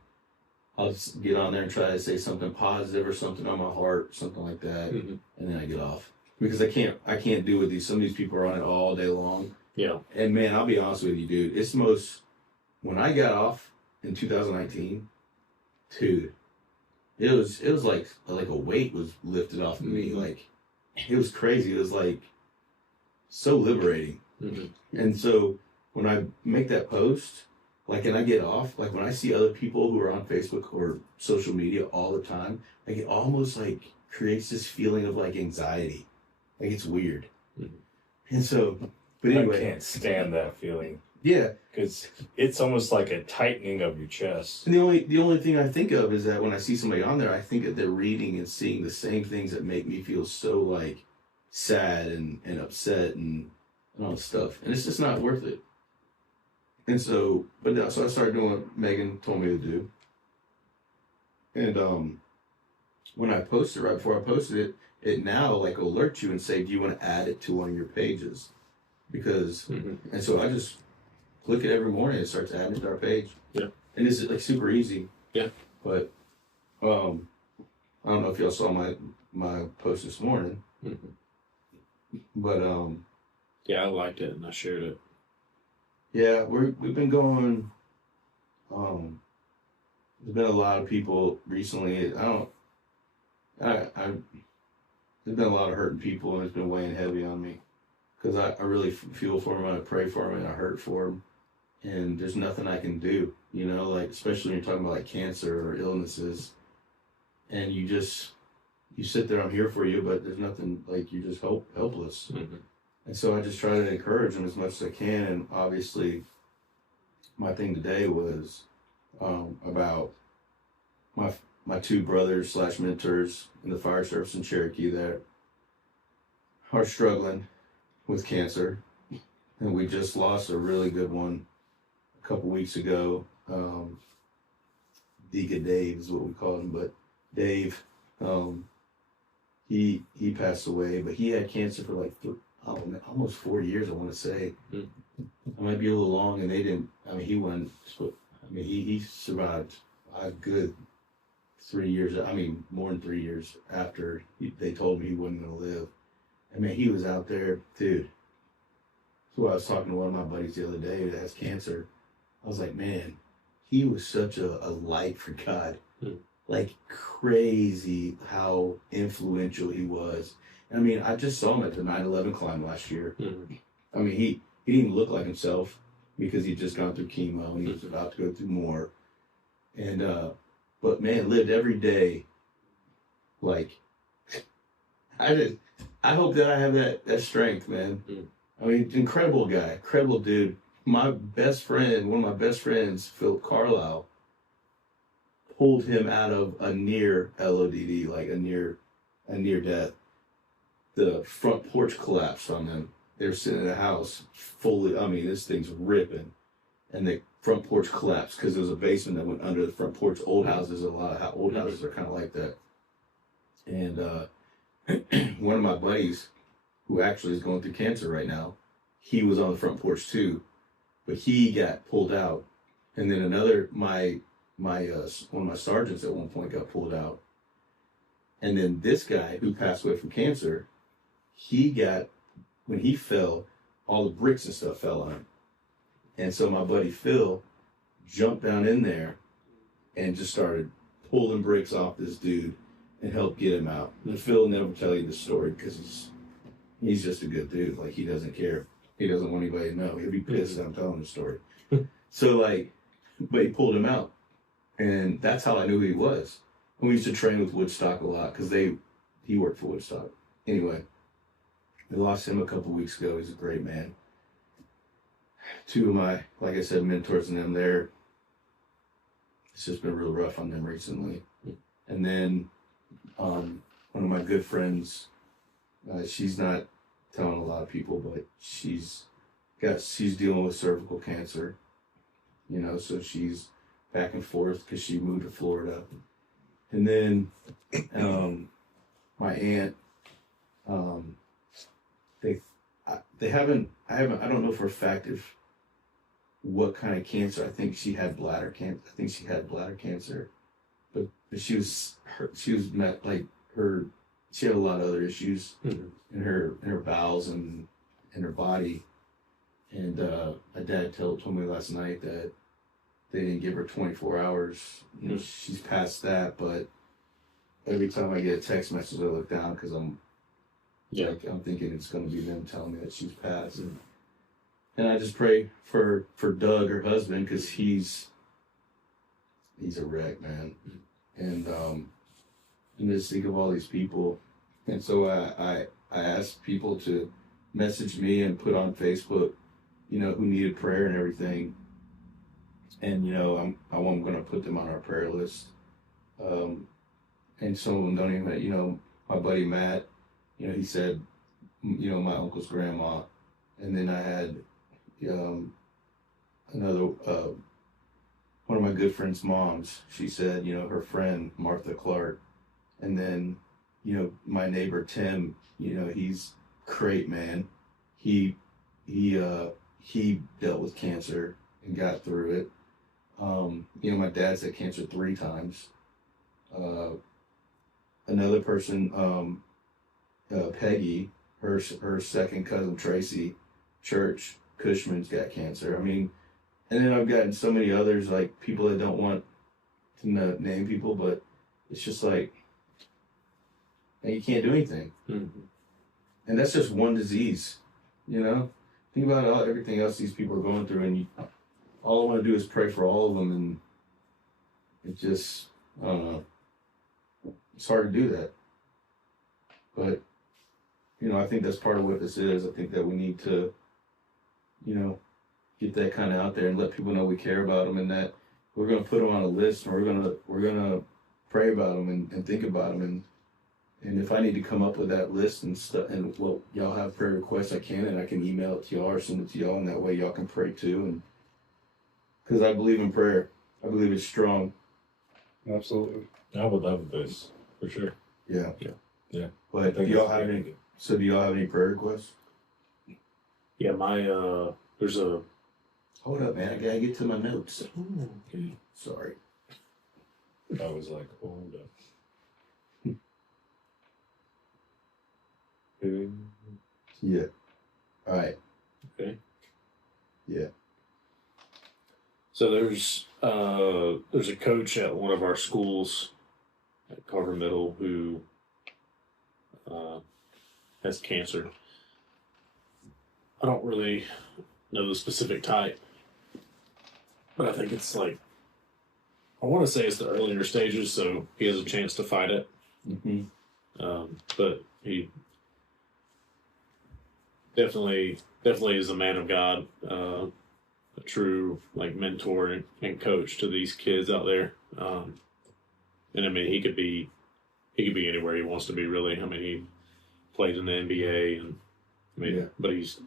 I'll just get on there and try to say something positive or something on my heart, something like that, Mhm. and then I get off because I can't do with these. Some of these people are on it all day long, Yeah. and man, I'll be honest with you, dude. It's when I got off in 2019, dude. It was like a weight was lifted off of me. Like it was crazy. It was like so liberating. Mhm. And so when I make that post, like, and I get off, like when I see other people who are on Facebook or social media all the time, like it almost like creates this feeling of like anxiety. Like it's weird. Mhm. And so, but I anyway, can't stand that feeling yeah. because it's almost like a tightening of your chest. And the only thing I think of is that when I see somebody on there, I think that they're reading and seeing the same things that make me feel so like sad and upset and all this stuff. And it's just not worth it. And so, so I started doing what Megan told me to do. And when I posted, right before I posted it, it now like alerts you and say, do you want to add it to one of your pages? Because, and so I just click it every morning. It starts adding it to our page. Yeah. And it's like super easy. Yeah. But, I don't know if y'all saw my post this morning, but, Yeah, I liked it and I shared it. yeah, we've been going, there's been a lot of people recently. There's been a lot of hurting people, and it's been weighing heavy on me because I really feel for them, and I pray for them, and I hurt for them, and there's nothing I can do, you know, like especially when you're talking about like cancer or illnesses, and you sit there, I'm here for you, but there's nothing, like you're just helpless, and so I just try to encourage them as much as I can, and obviously, my thing today was about my two brothers / mentors in the fire service in Cherokee that are struggling with cancer, and we just lost a really good one a couple weeks ago. Deacon Dave is what we call him, but Dave, he passed away, but he had cancer for like almost 4 years, I want to say. It might be a little long, and they didn't. I mean, he survived a good 3 years. I mean, more than 3 years after they told me he wasn't going to live. I mean, he was out there, dude. So I was talking to one of my buddies the other day that has cancer. I was like, man, he was such a light for God. Like crazy how influential he was. I mean, I just saw him at the 9/11 climb last year. I mean, he didn't look like himself because he'd just gone through chemo and he was about to go through more. And, but man, lived every day. Like, I hope that I have that strength, man. I mean, incredible guy, incredible dude. My best friend, one of my best friends, Philip Carlisle, pulled him out of a near LODD, like a near death. The front porch collapsed on them. They were sitting in a house fully, I mean, this thing's ripping. And the front porch collapsed because there was a basement that went under the front porch. Old houses, a lot of old houses are kind of like that. And one of my buddies, who actually is going through cancer right now, he was on the front porch too, but he got pulled out. And then another, one of my sergeants at one point got pulled out. And then this guy who passed away from cancer, when he fell, all the bricks and stuff fell on him. And so my buddy Phil jumped down in there and just started pulling bricks off this dude and helped get him out. And Phil will never tell you the story because he's just a good dude. Like, he doesn't care. He doesn't want anybody to know. He'll be pissed that I'm telling the story. So, like, but he pulled him out. And that's how I knew who he was. And we used to train with Woodstock a lot because he worked for Woodstock. Anyway, we lost him a couple weeks ago. He's a great man. Two of my, like I said, mentors and them there, it's just been real rough on them recently. And then one of my good friends, she's not telling a lot of people, but she's dealing with cervical cancer, you know, so she's back and forth because she moved to Florida. And then my aunt, I don't know for a fact what kind of cancer. I think she had bladder cancer. But she had a lot of other issues in her bowels and in her body. And my dad told me last night that they didn't give her 24 hours. You know, she's past that, but every time I get a text message, I look down because I'm thinking it's going to be them telling me that she's passed. And I just pray for Doug, her husband, because he's a wreck, man. And just think of all these people. And so I asked people to message me and put on Facebook, you know, who needed prayer and everything. And, you know, I'm going to put them on our prayer list. And some of them don't even, you know, my buddy Matt, you know, he said, you know, my uncle's grandma. And then I had another, one of my good friend's moms, she said, you know, her friend, Martha Clark. And then, you know, my neighbor Tim, you know, he's great, man. He dealt with cancer and got through it. You know, my dad's had cancer 3 times. Another person, Peggy, her second cousin Tracy Church Cushman's got cancer. I mean, and then I've gotten so many others, like people that don't want to name people, but it's just like, and you can't do anything. Mm-hmm. And that's just one disease, you know? Think about everything else these people are going through, and all I want to do is pray for all of them, and it just, I don't know. It's hard to do that. But, you know, I think that's part of what this is. I think that we need to, you know, get that kind of out there and let people know we care about them, and that we're going to put them on a list, and we're gonna pray about them and think about them, and if I need to come up with that list and stuff, and well, y'all have prayer requests, I can, and I can email it to y'all or send it to y'all, and that way y'all can pray too. And because I believe in prayer, I believe it's strong. Absolutely. I would love this for sure. Yeah. Yeah. But do y'all have any? So do y'all have any prayer requests? Yeah, there's a. Hold up, man. I gotta get to my notes. Okay. Sorry. I was like, hold up. Yeah. All right. Okay. Yeah. So there's a coach at one of our schools at Carver Middle who has cancer. I don't really know the specific type, but I think it's like, I want to say it's the earlier stages, so he has a chance to fight it. Mm-hmm. But he definitely is a man of God, a true like mentor and coach to these kids out there. And I mean, he could be anywhere he wants to be, really. I mean, he plays in the NBA, and I mean, Yeah. but he's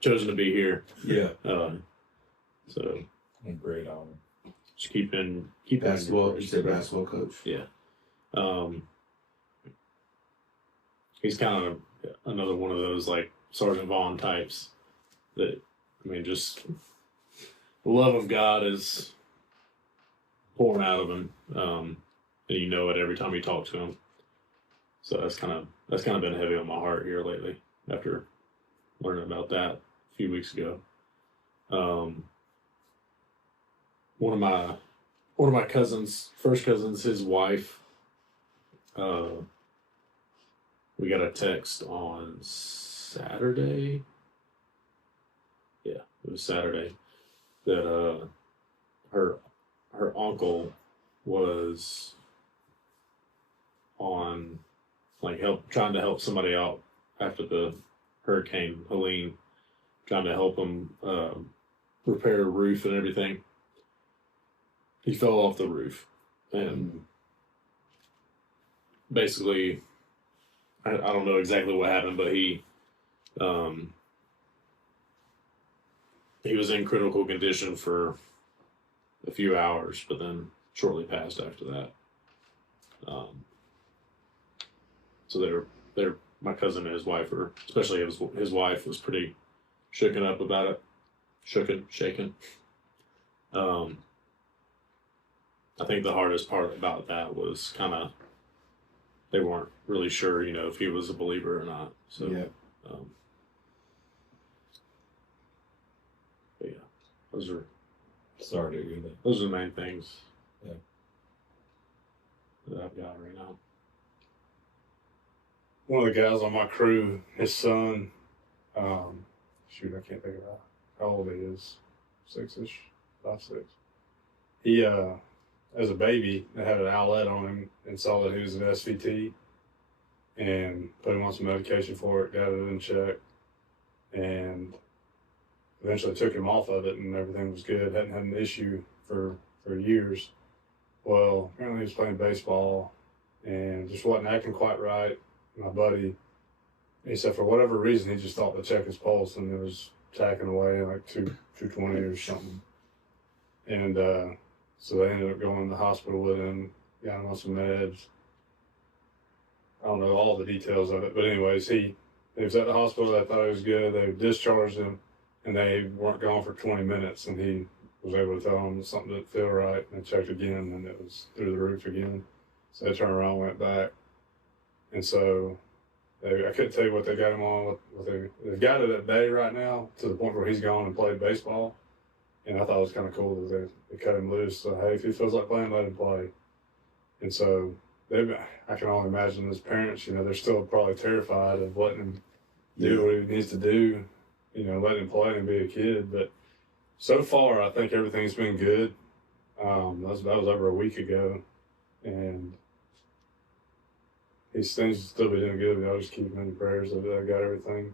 chosen to be here. Yeah. So Great honor. just keep Basketball. He's a basketball coach. Yeah. He's kind of another one of those like Sergeant Vaughn types that, I mean, just the love of God is pouring out of him. And you know it every time you talk to him. So that's kind of been heavy on my heart here lately after learning about that a few weeks ago. One of my first cousins, his wife, we got a text on Saturday. Yeah, it was Saturday that her uncle was on like trying to help somebody out after the Hurricane Helene, trying to help them repair a roof and everything. He fell off the roof and basically, I don't know exactly what happened, but he was in critical condition for a few hours, but then shortly passed after that. So they're my cousin and his wife, or especially his wife, was pretty shaken up about it. Shaken. I think the hardest part about that was kind of, they weren't really sure, you know, if he was a believer or not. So, Yeah. But yeah, those are Sorry to hear that. the main things. Yeah. That I've got right now. One of the guys on my crew, his son, I can't think of how old he is, 6-ish, 5, 6. He, as a baby, they had an outlet on him and saw that he was an SVT and put him on some medication for it, got it in check, and eventually took him off of it, and everything was good. Hadn't had an issue for years. Well, apparently he was playing baseball and just wasn't acting quite right. My buddy, he said for whatever reason, he just thought to check his pulse, and it was tacking away like 220 or something. And so they ended up going to the hospital with him, got him on some meds, I don't know all the details of it, but anyways, he was at the hospital. They thought he was good. They discharged him, and they weren't gone for 20 minutes, and he was able to tell them something didn't feel right, and they checked again, and it was through the roof again. So they turned around and went back. And so I couldn't tell you what they got him on. They've got it at bay right now to the point where he's gone and played baseball. And I thought it was kind of cool that they cut him loose. So, hey, if he feels like playing, let him play. And so I can only imagine as parents, they're still probably terrified of letting him do what he needs to do, letting him play and be a kid. But so far, I think everything's been good. That was over a week ago. And things will still be doing good, but I'll just keep him in prayers that I got everything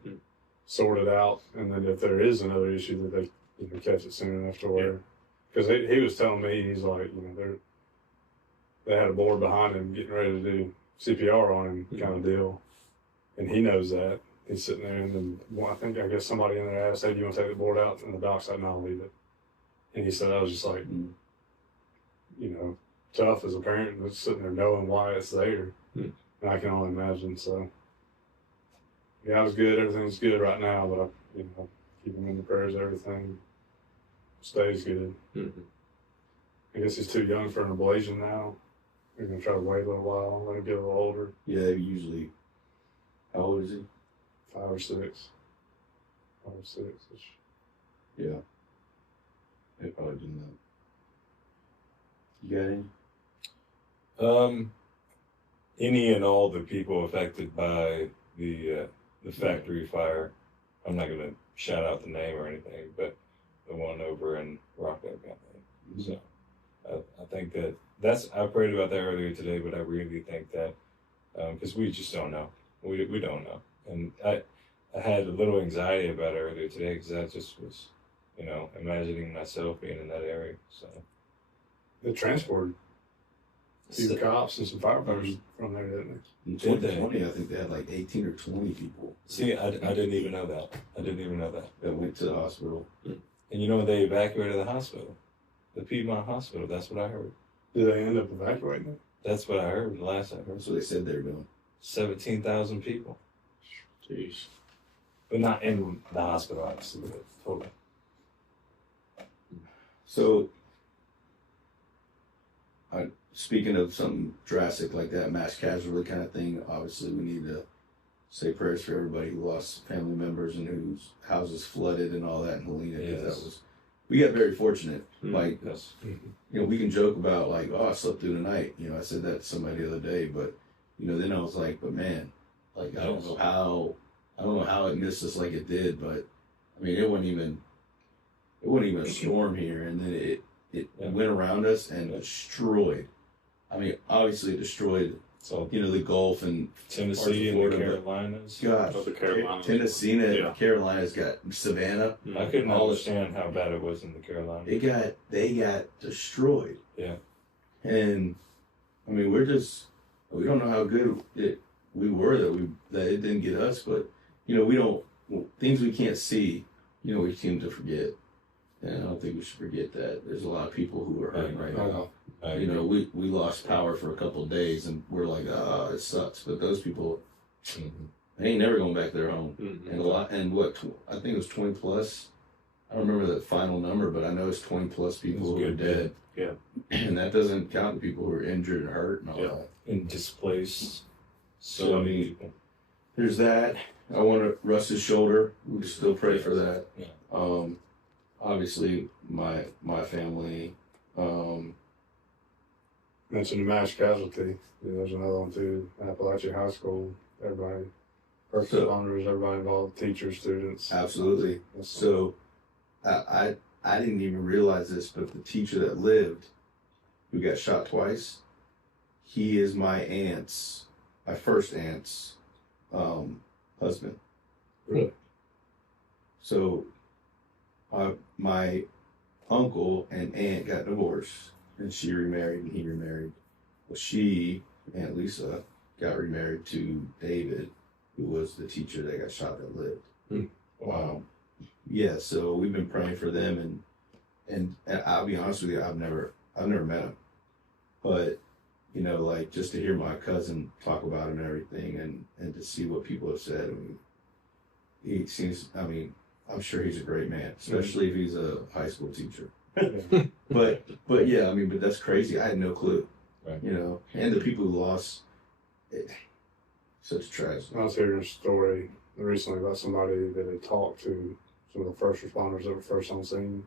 sorted out. And then if there is another issue, that they catch it soon enough to where, because he was telling me, he's like, they had a board behind him getting ready to do CPR on him, kind of deal. And he knows that. He's sitting there, and then I guess somebody in there asked, hey, do you want to take the board out? And the doc said, no, I'll leave it. And he said, I was just like, tough as a parent, just sitting there knowing why it's there. And I can only imagine. So, yeah, I was good. Everything's good right now, but I keep him in the prayers. Everything stays good. Mm-hmm. I guess he's too young for an ablation now. We're gonna try to wait a little while, let him get a little older. Yeah, they usually. How old is he? 5 or 6. 5 or 6. Yeah. They probably do that. You got any? Any and all the people affected by the factory fire. I'm not gonna shout out the name or anything, but the one over in Rockville County. So I think I prayed about that earlier today, but I really think that because we just don't know. We don't know, and I had a little anxiety about it earlier today because I just was, imagining myself being in that area. So They transported a few cops and some firefighters from there, didn't they? In 2020, I think they had like 18 or 20 people see, I didn't even know that. that went to the hospital. And they evacuated the hospital, the Piedmont Hospital. That's what I heard. Did they end up evacuating it? That's what I heard. The last I heard, That's what they said they were doing. 17,000 people, Jeez. but not in the hospital, obviously. But totally. So, speaking of something drastic like that, mass casualty kind of thing, obviously we need to say prayers for everybody who lost family members and whose houses flooded and all that in Helena. 'Cause we got very fortunate. Like, Yes. we can joke about like, oh, I slept through the night. I said that to somebody the other day, but then I was like, but man, like I don't know how it missed us like it did, but I mean it wasn't even a storm here, and then it went around us and destroyed. I mean, obviously it destroyed So the Gulf and Tennessee and the Florida, Carolinas. gosh, Oh, the Carolinas. Tennessee and Yeah. Carolinas got Savannah. I couldn't all understand how bad it was in the Carolinas. They got destroyed. Yeah. And I mean, we don't know how good we were that it didn't get us, but things we can't see, we seem to forget. And I don't think we should forget that. There's a lot of people who are hurting right now. I agree. We lost power for a couple of days and we're like, it sucks. But those people, they ain't never going back to their home. Mm-hmm. And I think it was 20 plus. I don't remember the final number, but I know it's 20 plus people who are dead. Yeah. And that doesn't count the people who are injured and hurt and all Yeah. that. And displaced So, so I many mean, people. there's that. I want to Russ's shoulder. We can still pray for that. Yeah. Obviously, my family. Mentioned the mass casualty. There's another one too. Appalachian High School. Everybody, first responders, everybody involved, teachers, students. Absolutely. So, I didn't even realize this, but the teacher that lived, who got shot twice, he is my first aunt's, husband. Really? So, my uncle and aunt got divorced, and she remarried and he remarried. Well, Aunt Lisa, got remarried to David, who was the teacher that got shot that lived. Wow. Yeah, so we've been praying for them, and I'll be honest with you, I've never met him, but you know, like just to hear my cousin talk about him and everything, and to see what people have said. I mean, he seems. I mean, I'm sure he's a great man, especially if he's a high school teacher. But yeah, I mean, but that's crazy. I had no clue. Right. You know, and the people who lost, such tragedy. I was hearing a story recently about somebody that had talked to some of the first responders that were first on scene.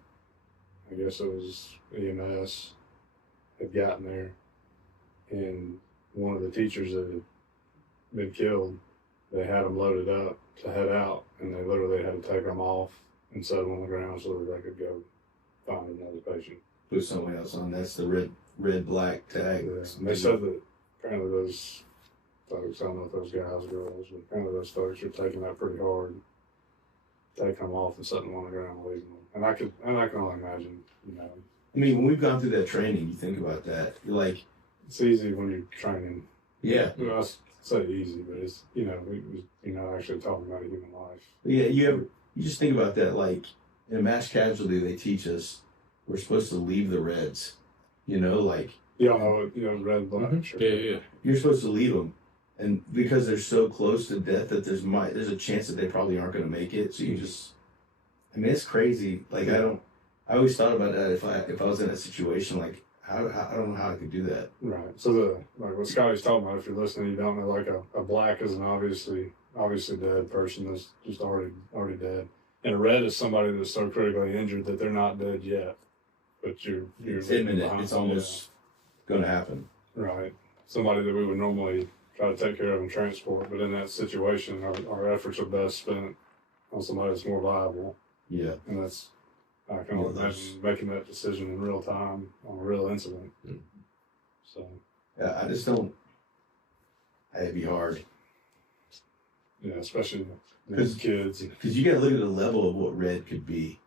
I guess it was EMS had gotten there, and one of the teachers that had been killed, they had them loaded up to head out, and they literally had to take them off and set them on the ground so that they could go find another patient. Put someone else on. That's the red black tag. Yeah. And they said that apparently those folks, I don't know if those guys or girls, but apparently those folks are taking that pretty hard, taking them off and setting them on the ground and leaving them. And I can only imagine, you know. I mean, when we've gone through that training, you think about that. You're like, It's easy when you're training. yeah, Well, I say easy, but it's, you know, you're not actually talking about a human life. yeah. You just think about that. Like in a mass casualty, they teach us we're supposed to leave the reds. You know, like Y'all know, you know, red, black, sure. Yeah. you're supposed to leave them, and because they're so close to death that there's a chance that they probably aren't going to make it. So you just, I mean, it's crazy. Like I always thought about that if I was in a situation like I don't know how I could do that. Right. So like what Scotty's talking about, if you're listening, you don't know, like a black is an obviously dead person that's just already dead. And a red is somebody that's so critically injured that they're not dead yet. But you're It's imminent. It's almost going to happen. Right. Somebody that we would normally try to take care of and transport, but in that situation our efforts are best spent on somebody that's more viable. Yeah. And that's, I can only imagine making that decision in real time on a real incident. So, I just don't. It'd be hard yeah, especially Because- with kids. because you got to look at the level of what red could be.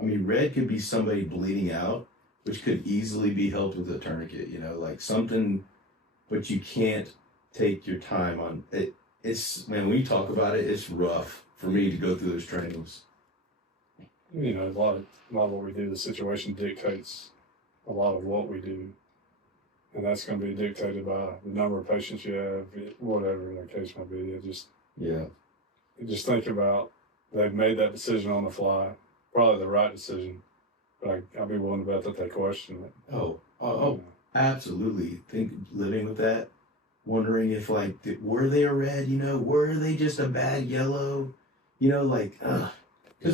I mean, red could be somebody bleeding out, which could easily be helped with a tourniquet. You know, like something, but you can't take your time on it. It's, man, when you talk about it, it's rough for me to go through those trainings. You know, a lot of what we do, the situation dictates a lot of what we do. And that's going to be dictated by the number of patients you have, whatever the case might be. Yeah. You just think about, they've made that decision on the fly, probably the right decision, but I'd be willing to bet that they question it. Oh, absolutely. Think living with that, wondering if like were they a red? You know, were they just a bad yellow? You know, like because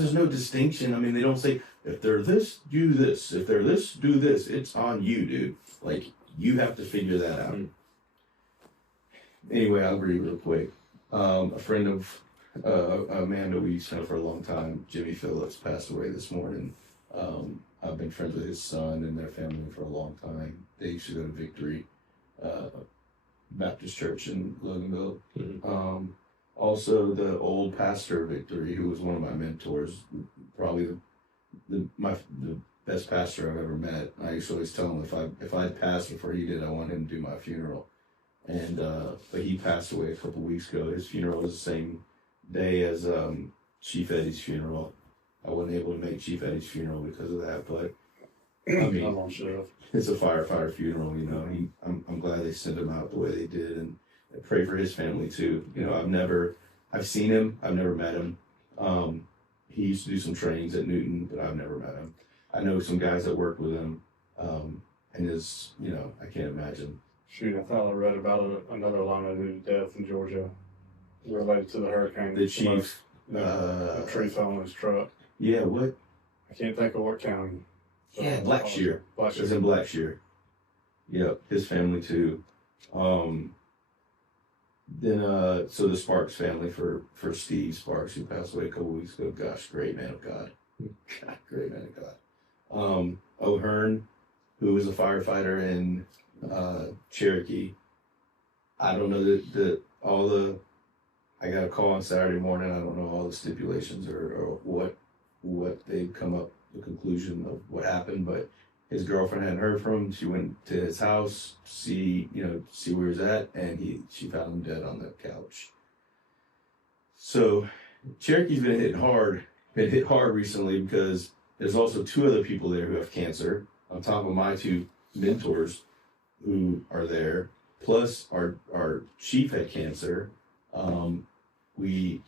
there's no distinction. I mean, they don't say if they're this, do this. If they're this, do this. It's on you, dude. Like you have to figure that out. Anyway, I'll read real quick. A friend of Amanda we used to know for a long time, Jimmy Phillips, passed away this morning. I've been friends with his son and their family for a long time. They used to go to Victory Baptist Church in Loganville. Also, the old pastor of Victory, who was one of my mentors, probably the best pastor I've ever met. I used to always tell him if I'd passed before he did, I want him to do my funeral. And but he passed away a couple weeks ago. His funeral was the same day as Chief Eddie's funeral. I wasn't able to make Chief Eddie's funeral because of that, but I mean, I'm on shift. it's a firefighter funeral, you know. I'm glad they sent him out the way they did, and I pray for his family too. You know, I've seen him, I've never met him. He used to do some trainings at Newton, but I've never met him. I know some guys that work with him, and his, you know, I can't imagine. Shoot, I thought I read about another lineman who died death in Georgia related to the hurricane. The chief, a tree fell on his truck. Yeah, what? I can't think of what county. Yeah, Blackshear. It was Blackshear. in Blackshear. Yep, his family too. Then so the Sparks family for Steve Sparks, who passed away a couple weeks ago. Gosh, great man of God. God, great man of God. O'Hearn, who was a firefighter in Cherokee. I don't know I got a call on Saturday morning. I don't know all the stipulations or what they'd come up the conclusion of what happened, but his girlfriend hadn't heard from him. She went to his house, see where he's at, and she found him dead on the couch. So Cherokee's been hit hard recently because there's also two other people there who have cancer on top of my two mentors. who are there, plus our chief had cancer. We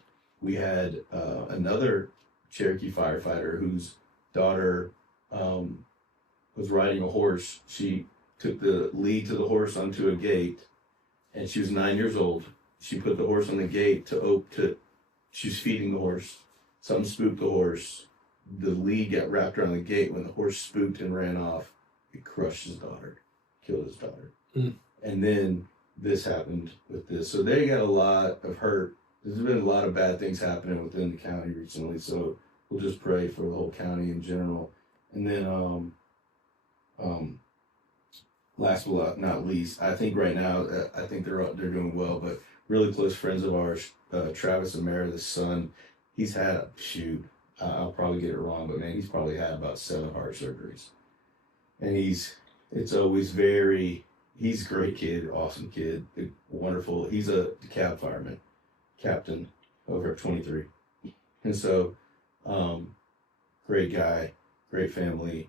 had another Cherokee firefighter whose daughter was riding a horse. She took the lead to the horse onto a gate, and she was 9 years old. She put the horse on the gate she was feeding the horse. Something spooked the horse. The lead got wrapped around the gate. When the horse spooked and ran off, it crushed his daughter, killed his daughter. Mm. And then this happened with this. So they got a lot of hurt. There's been a lot of bad things happening within the county recently. So we'll just pray for the whole county in general. And then, last but not least, I think right now, I think they're doing well, but really close friends of ours, Travis and Meredith's son, he's had, I'll probably get it wrong, but man, he's probably had about 7 heart surgeries. And he's a great kid, awesome kid, wonderful. He's a DeKalb fireman, captain over at 23. And so, great guy, great family.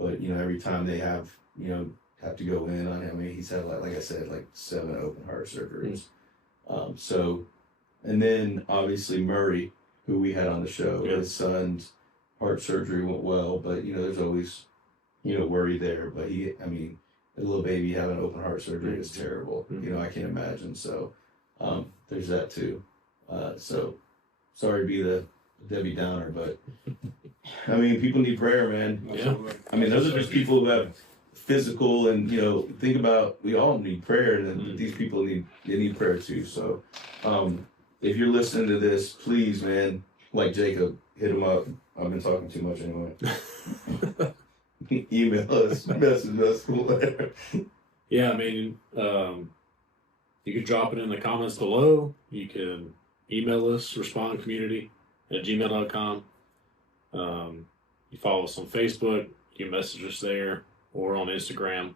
But, every time they have to go in on him, I mean, he's had, like I said, 7 open heart surgeries. And then obviously Murray, who we had on the show, his son's heart surgery went well, but, there's always, worry there. But a little baby having open heart surgery is terrible. I can't imagine. So, there's that too. So sorry to be the Debbie Downer, but people need prayer, man. Yeah. Those are just people who have physical and, think about, we all need prayer, and these people need prayer too. So, if you're listening to this, please, man, like Jacob, hit him up. I've been talking too much anyway. Email us, message us, whatever. Yeah, you can drop it in the comments below. You can email us, respondcommunity@gmail.com. You follow us on Facebook. You can message us there, or on Instagram.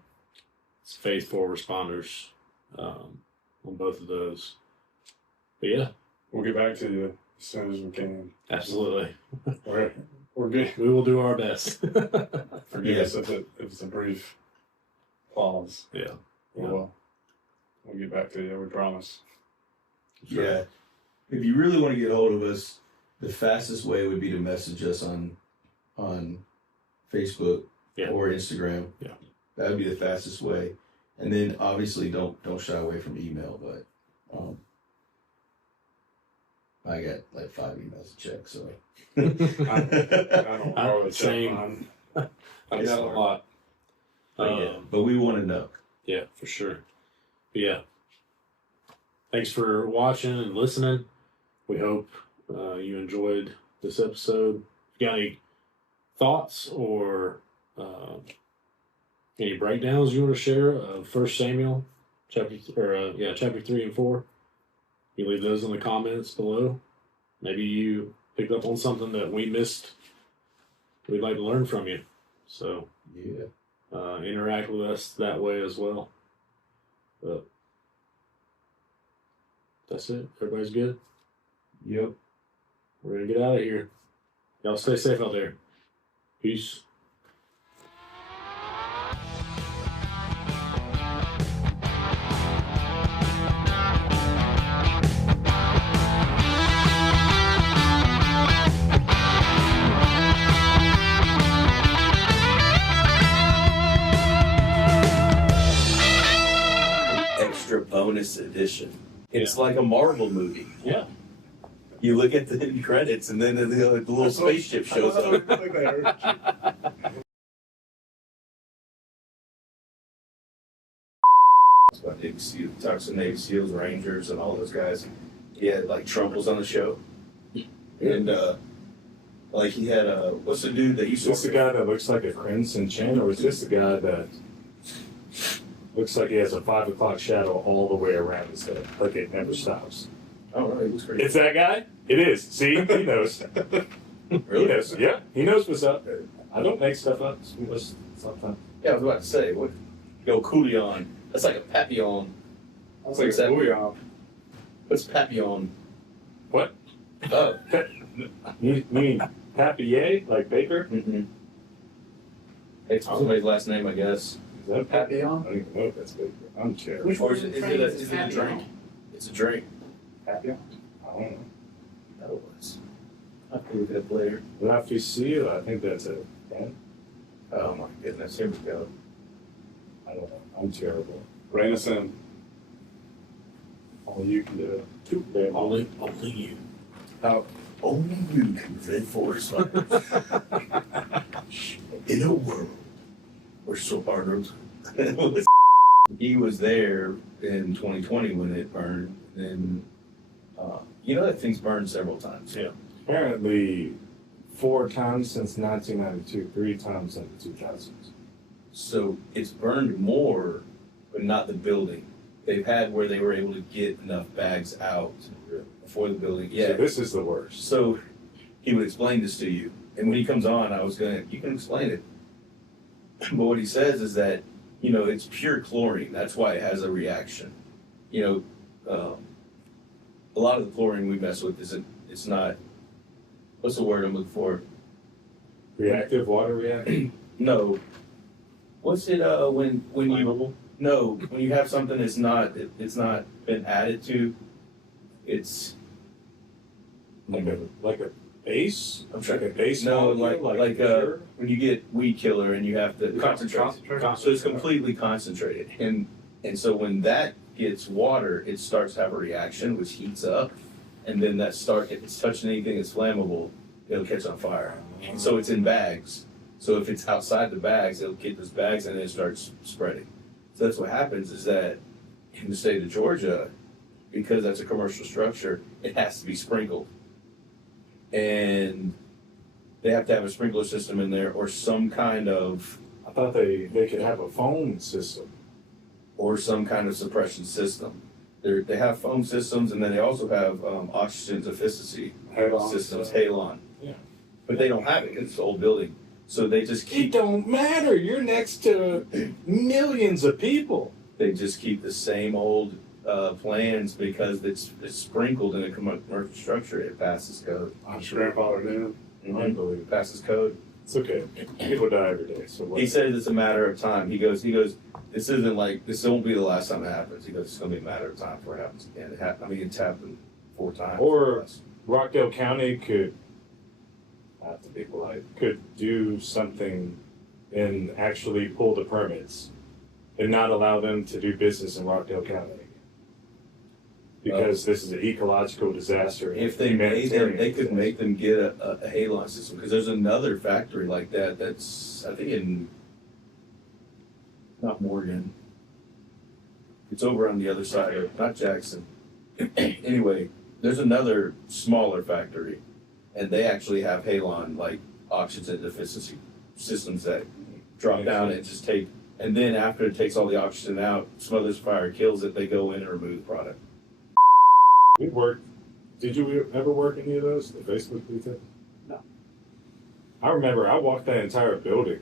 It's Faithful Responders on both of those. But yeah, We'll get back to you as soon as we can. absolutely. We're good. We will do our best. Forgive us if it's a brief pause. Yeah. We'll get back to you. We promise. Yeah. If you really want to get a hold of us, the fastest way would be to message us on Facebook or Instagram. Yeah. That would be the fastest way. And then obviously don't shy away from email, but I got 5 emails to check, so I don't always check Same. mine. I've got a lot. but we want to know. Yeah, for sure. But yeah. Thanks for watching and listening. We hope you enjoyed this episode. If you got any thoughts or any breakdowns you want to share of 1 Samuel chapter 3 and 4, you leave those in the comments below. Maybe you picked up on something that we missed. We'd like to learn from you. So interact with us that way as well. But that's it. Everybody's good? Yep. We're going to get out of here. Y'all stay safe out there. Peace. Extra bonus edition. It's like a Marvel movie. Yeah. You look at the end credits, and then the little spaceship shows up. About Navy SEAL, talks to Navy SEALs, Rangers, and all those guys. He had Trump was on the show, and he had what's the dude that Is used this to the guy that looks like a Crimson Chin, or is this the guy that looks like he has a 5 o'clock shadow all the way around his head, like it never stops? Oh, no, he looks pretty. It's that guy? It is. See? He knows. Really? He knows. Yeah, he knows what's up. I don't make stuff up. It's sometimes. Yeah, I was about to say, what? Yo, Coolion. That's like a papillon. That's What's like a that? booyah. What's papillon? What? Oh. You mean Papier, like Baker? Mm-hmm. It's somebody's last name, I guess. that Papillon? I don't even know if that's big. I'm terrible. Which Or one is of it, the is it, a, trains is is it a happy drink? on? It's a drink. Papillon? I don't know. That was. I have to look it up later. L'officier, I think that's a pen. Oh my goodness, here we go. I don't know. I'm terrible. Rein us in. All you can do. Only you. Only you can prevent forest fires. In a world where so Arnold he was there in 2020 when it burned, and you know that thing's burned several times. Yeah. Apparently, 4 times since 1992, 3 times since the 2000s. So it's burned more, but not the building. They've had where they were able to get enough bags out before the building. Yeah. So this is the worst. So he would explain this to you, and when he comes on, I was gonna, you can explain it. But what he says is that, you know, it's pure chlorine. That's why it has a reaction. You know, a lot of the chlorine we mess with isn't. It's not. What's the word I'm looking for? Reactive water reaction? No. What's it? When you no, when you have something that's not, it's not been added to. It's. like a base? I'm trying. Like a base No, molecule? like sugar? when you get weed killer and you have to concentrate. So it's completely concentrated, and so when that gets water, it starts to have a reaction which heats up, and then if it's touching anything that's flammable, it'll catch on fire. And so it's in bags. So if it's outside the bags, it'll get those bags and then it starts spreading. So that's what happens is that in the state of Georgia, because that's a commercial structure, it has to be sprinkled, and they have to have a sprinkler system in there or some kind of I thought they could have a phone system. suppression system. They have foam systems, and then they also have oxygen efficiency Halon systems, stuff. halon. Yeah. But they don't have it because it's an old building. So they just It keep don't matter. You're next to millions of people. the same old plans because it's sprinkled in a commercial structure. It passes code. My grandfather did. Unbelievable. It passes code. It's okay. People die every day. So what? He says it's a matter of time. He goes, this isn't like, this won't be the last time it happens. He goes, it's going to be a matter of time before it happens again. It's happened 4 times. Or- Rockdale County could, not to be polite, could do something and actually pull the permits and not allow them to do business in Rockdale County. Because this is an ecological disaster. If they made them, they could make them get a halon system, because there's another factory like that that's, I think in, not Morgan. It's over on the other side of, not Jackson. Anyway, there's another smaller factory, and they actually have halon, like oxygen deficiency systems that drop down and just take, and then after it takes all the oxygen out, smothers fire, kills it, they go in and remove the product. We worked. Did you ever work any of those? The Facebook beta? No. I remember I walked that entire building.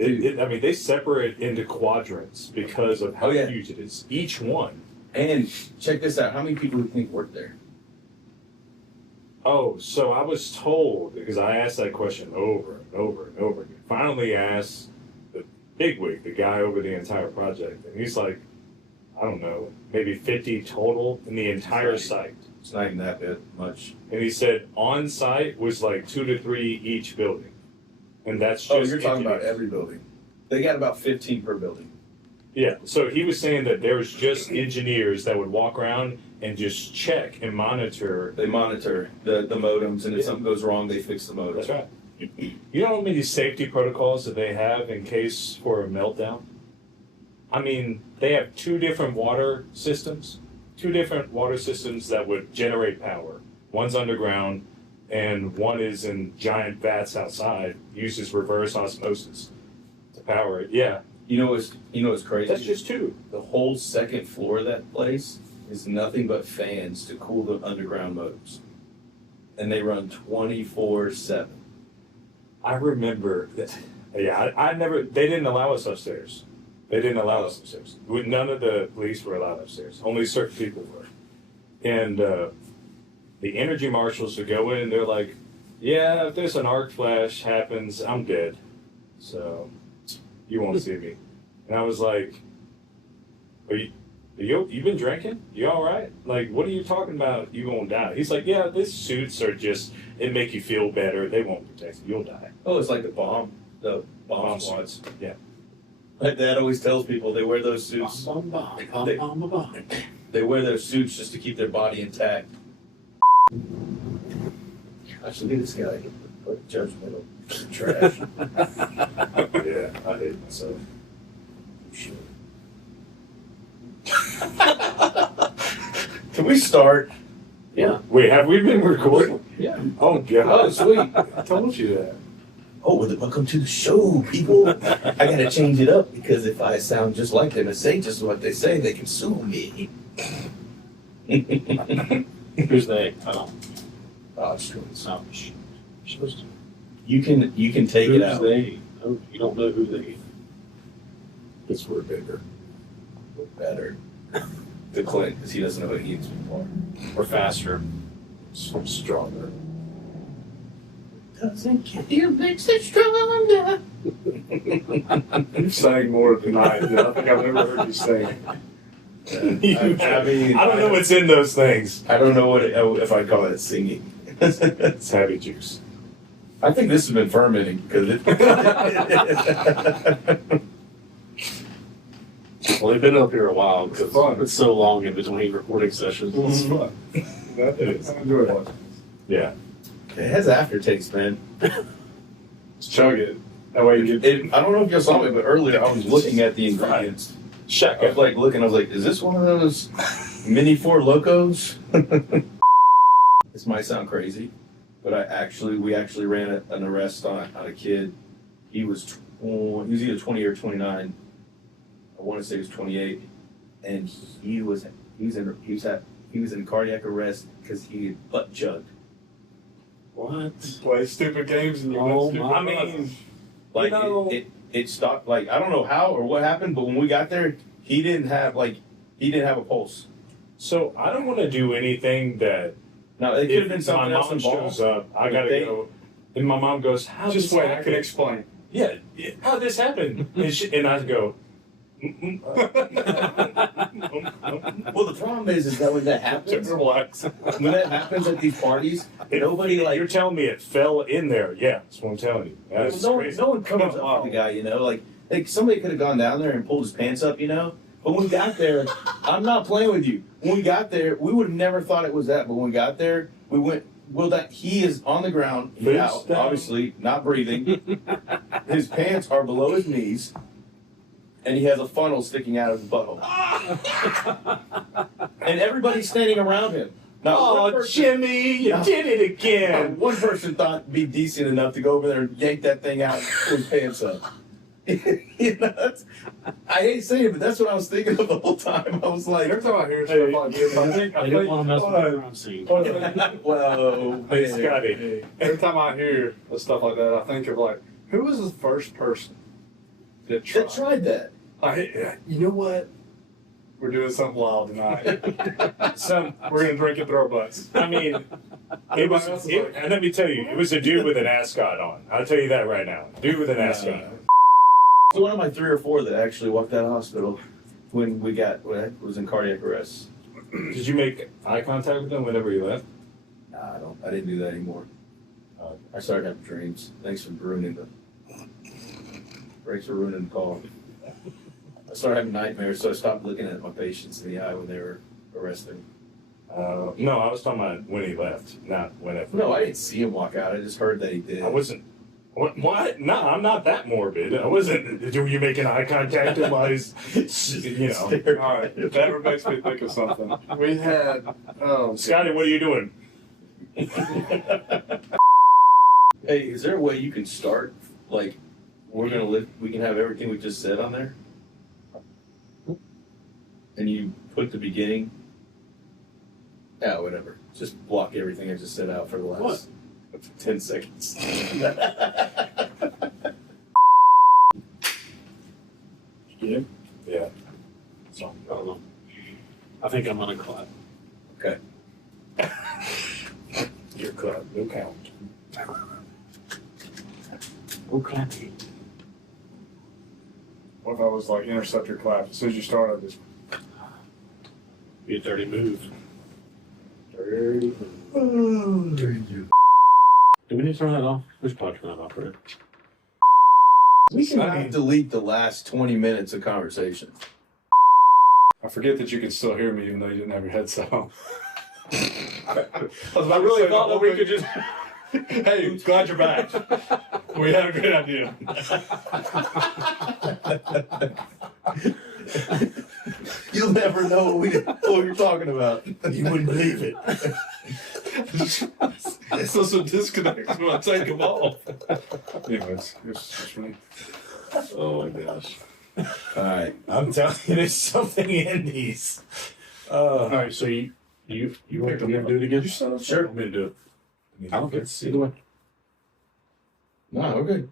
I mean, they separate into quadrants because of how Oh, yeah. huge it is. Each one. And check this out, how many people do you think work there? Oh, so I was told, because I asked that question over and over and over again. Finally asked the bigwig, the guy over the entire project, and he's like, I don't know, maybe 50 total in the entire site. It's not even that bit much. And he said on site was like 2 to 3 each building. And that's just Oh, you're talking about engineers. every building. They got about 15 per building. Yeah, so he was saying that there was just engineers that would walk around and just check and monitor. They monitor the modems, and if something goes wrong, they fix the modem. That's right. You know how many safety protocols that they have in case for a meltdown? I mean, they have 2 different water systems. 2 different water systems that would generate power. One's underground, and one is in giant vats outside, uses reverse osmosis to power it. Yeah, You know what's crazy? that's just 2. The whole second floor of that place is nothing but fans to cool the underground modems, and they run 24/7. I remember that. Yeah, I never. They didn't allow us upstairs. They didn't allow us upstairs. None of the police were allowed upstairs. Only certain people were. And the energy marshals would go in and they're like, "Yeah, if there's an arc flash happens, I'm dead. So you won't see me." And I was like, you been drinking? You all right? Like, what are you talking about? You gonna die? He's like, yeah, these suits are just, it make you feel better. They won't protect you. You'll die. Oh, it's like the bomb Bomb squads. suits. Yeah. My dad always tells people they wear those suits. They wear their suits just to keep their body intact. Gosh, look at this guy. Like judgmental trash. Yeah, I hate myself. Can we start? Yeah. Wait, have we been recording? Yeah. Oh, God. Oh, sweet. I told you that. Oh, well, welcome to the show, people. I gotta change it up because if I sound just like them and say just what they say, they can sue me. Who's they? I don't. Oh, sure. It's not- You're supposed to. You can take Who's it out. they? Oh, you don't know who they. Because we're bigger. Better. To Clint, because he doesn't know what he needs before. Or faster. Stronger. Doesn't kill you, makes it stronger. You sang more tonight than I think I've ever heard you sing. I mean, I don't know what's in those things. I don't know what if I call it singing. It's happy juice. I think this has been fermenting because it. Well, they've been up here a while because It's fun. it's so long in between recording sessions. It's fun. That is. I enjoy watching this. Yeah. It has aftertaste, man. Just chug it. That way you get. I don't know if you saw me, but earlier I was looking at the ingredients. I was like looking. I was like, "Is this one of those mini Four Locos?" This might sound crazy, but we actually ran an arrest on a kid. He was either 20 or 29. I want to say he was 28, and he was in cardiac arrest because he had butt chugged. What? Play stupid games and you Oh, win stupid my- I mean, Like You know- it stopped. Like I don't know how or what happened, but when we got there, he didn't have a pulse. so I don't want to do anything that Now it could have if been my something else mom involved. shows up, I gotta They- go. And my mom goes, "How Just this wait, I happen?" can explain. Yeah, how this happened? And I go. Well, the problem is that when that happens, Relax. when that happens at these parties, nobody You're telling me it fell in there? Yeah, that's what I'm telling you. That's no crazy. one comes up to the guy, like somebody could have gone down there and pulled his pants up, But when we got there, I'm not playing with you. When we got there, we would have never thought it was that. But when we got there, we went. Well, that he is on the ground, Face out, down. obviously not breathing. His pants are below his knees, and he has a funnel sticking out of his butthole. And everybody's standing around him. Now, one Oh, person- Jimmy, you did it again. one person thought it'd be decent enough to go over there and yank that thing out and pull his pants up. I hate saying it, but that's what I was thinking of the whole time. I was like, Every time I hear stuff like this, I think, I don't want to mess with the crime scene. whoa, Hey, man. Scotty. every time I hear stuff like that, I think of like, who was the first person that That tried that. You know what? We're doing something wild tonight. Some, We're gonna drink it through our butts. I mean, and let me tell you, it was a dude with an ascot on. I'll tell you that right now. Dude with an ascot. One of my 3 or 4 that actually walked out of hospital when was in cardiac arrest. Did you make eye contact with them whenever you left? Nah, I didn't do that anymore. I started having dreams. Thanks for ruining the call. I started having nightmares, so I stopped looking at my patients in the eye when they were arresting. No, I was talking about when he left, not whenever. No, I didn't see him walk out. I just heard that he did. I wasn't. What? No, I'm not that morbid. I wasn't. Were you making eye contact while he's, All right, that makes me think of something. We had, Scotty, what are you doing? Hey, is there a way you can start, like, we can have everything we just said on there? And you put the beginning? Yeah, whatever. Just block everything I just said out for the last 10 seconds. Yeah. I don't know. I think I'm gonna clap. Okay. Your club, no count. Oh, clappy. What if I was like interceptor clap? As soon as you start, I just. Be a dirty move. Dirty move. Do we need to turn that off? We should probably turn that off, right? We can delete the last 20 minutes of conversation. I forget that you could still hear me even though you didn't have your headset on. I really thought that we could just. Hey, glad you're back. We had a great idea. You'll never know what you're talking about. You wouldn't believe it. So some disconnects when I take them off. Anyways, it's just me. Oh my gosh. All right. I'm telling you, there's something in these. All right, so you want me to do it again? You set up. Sure. Want me to do it? I don't care. Let's see. Either way. No, we're good.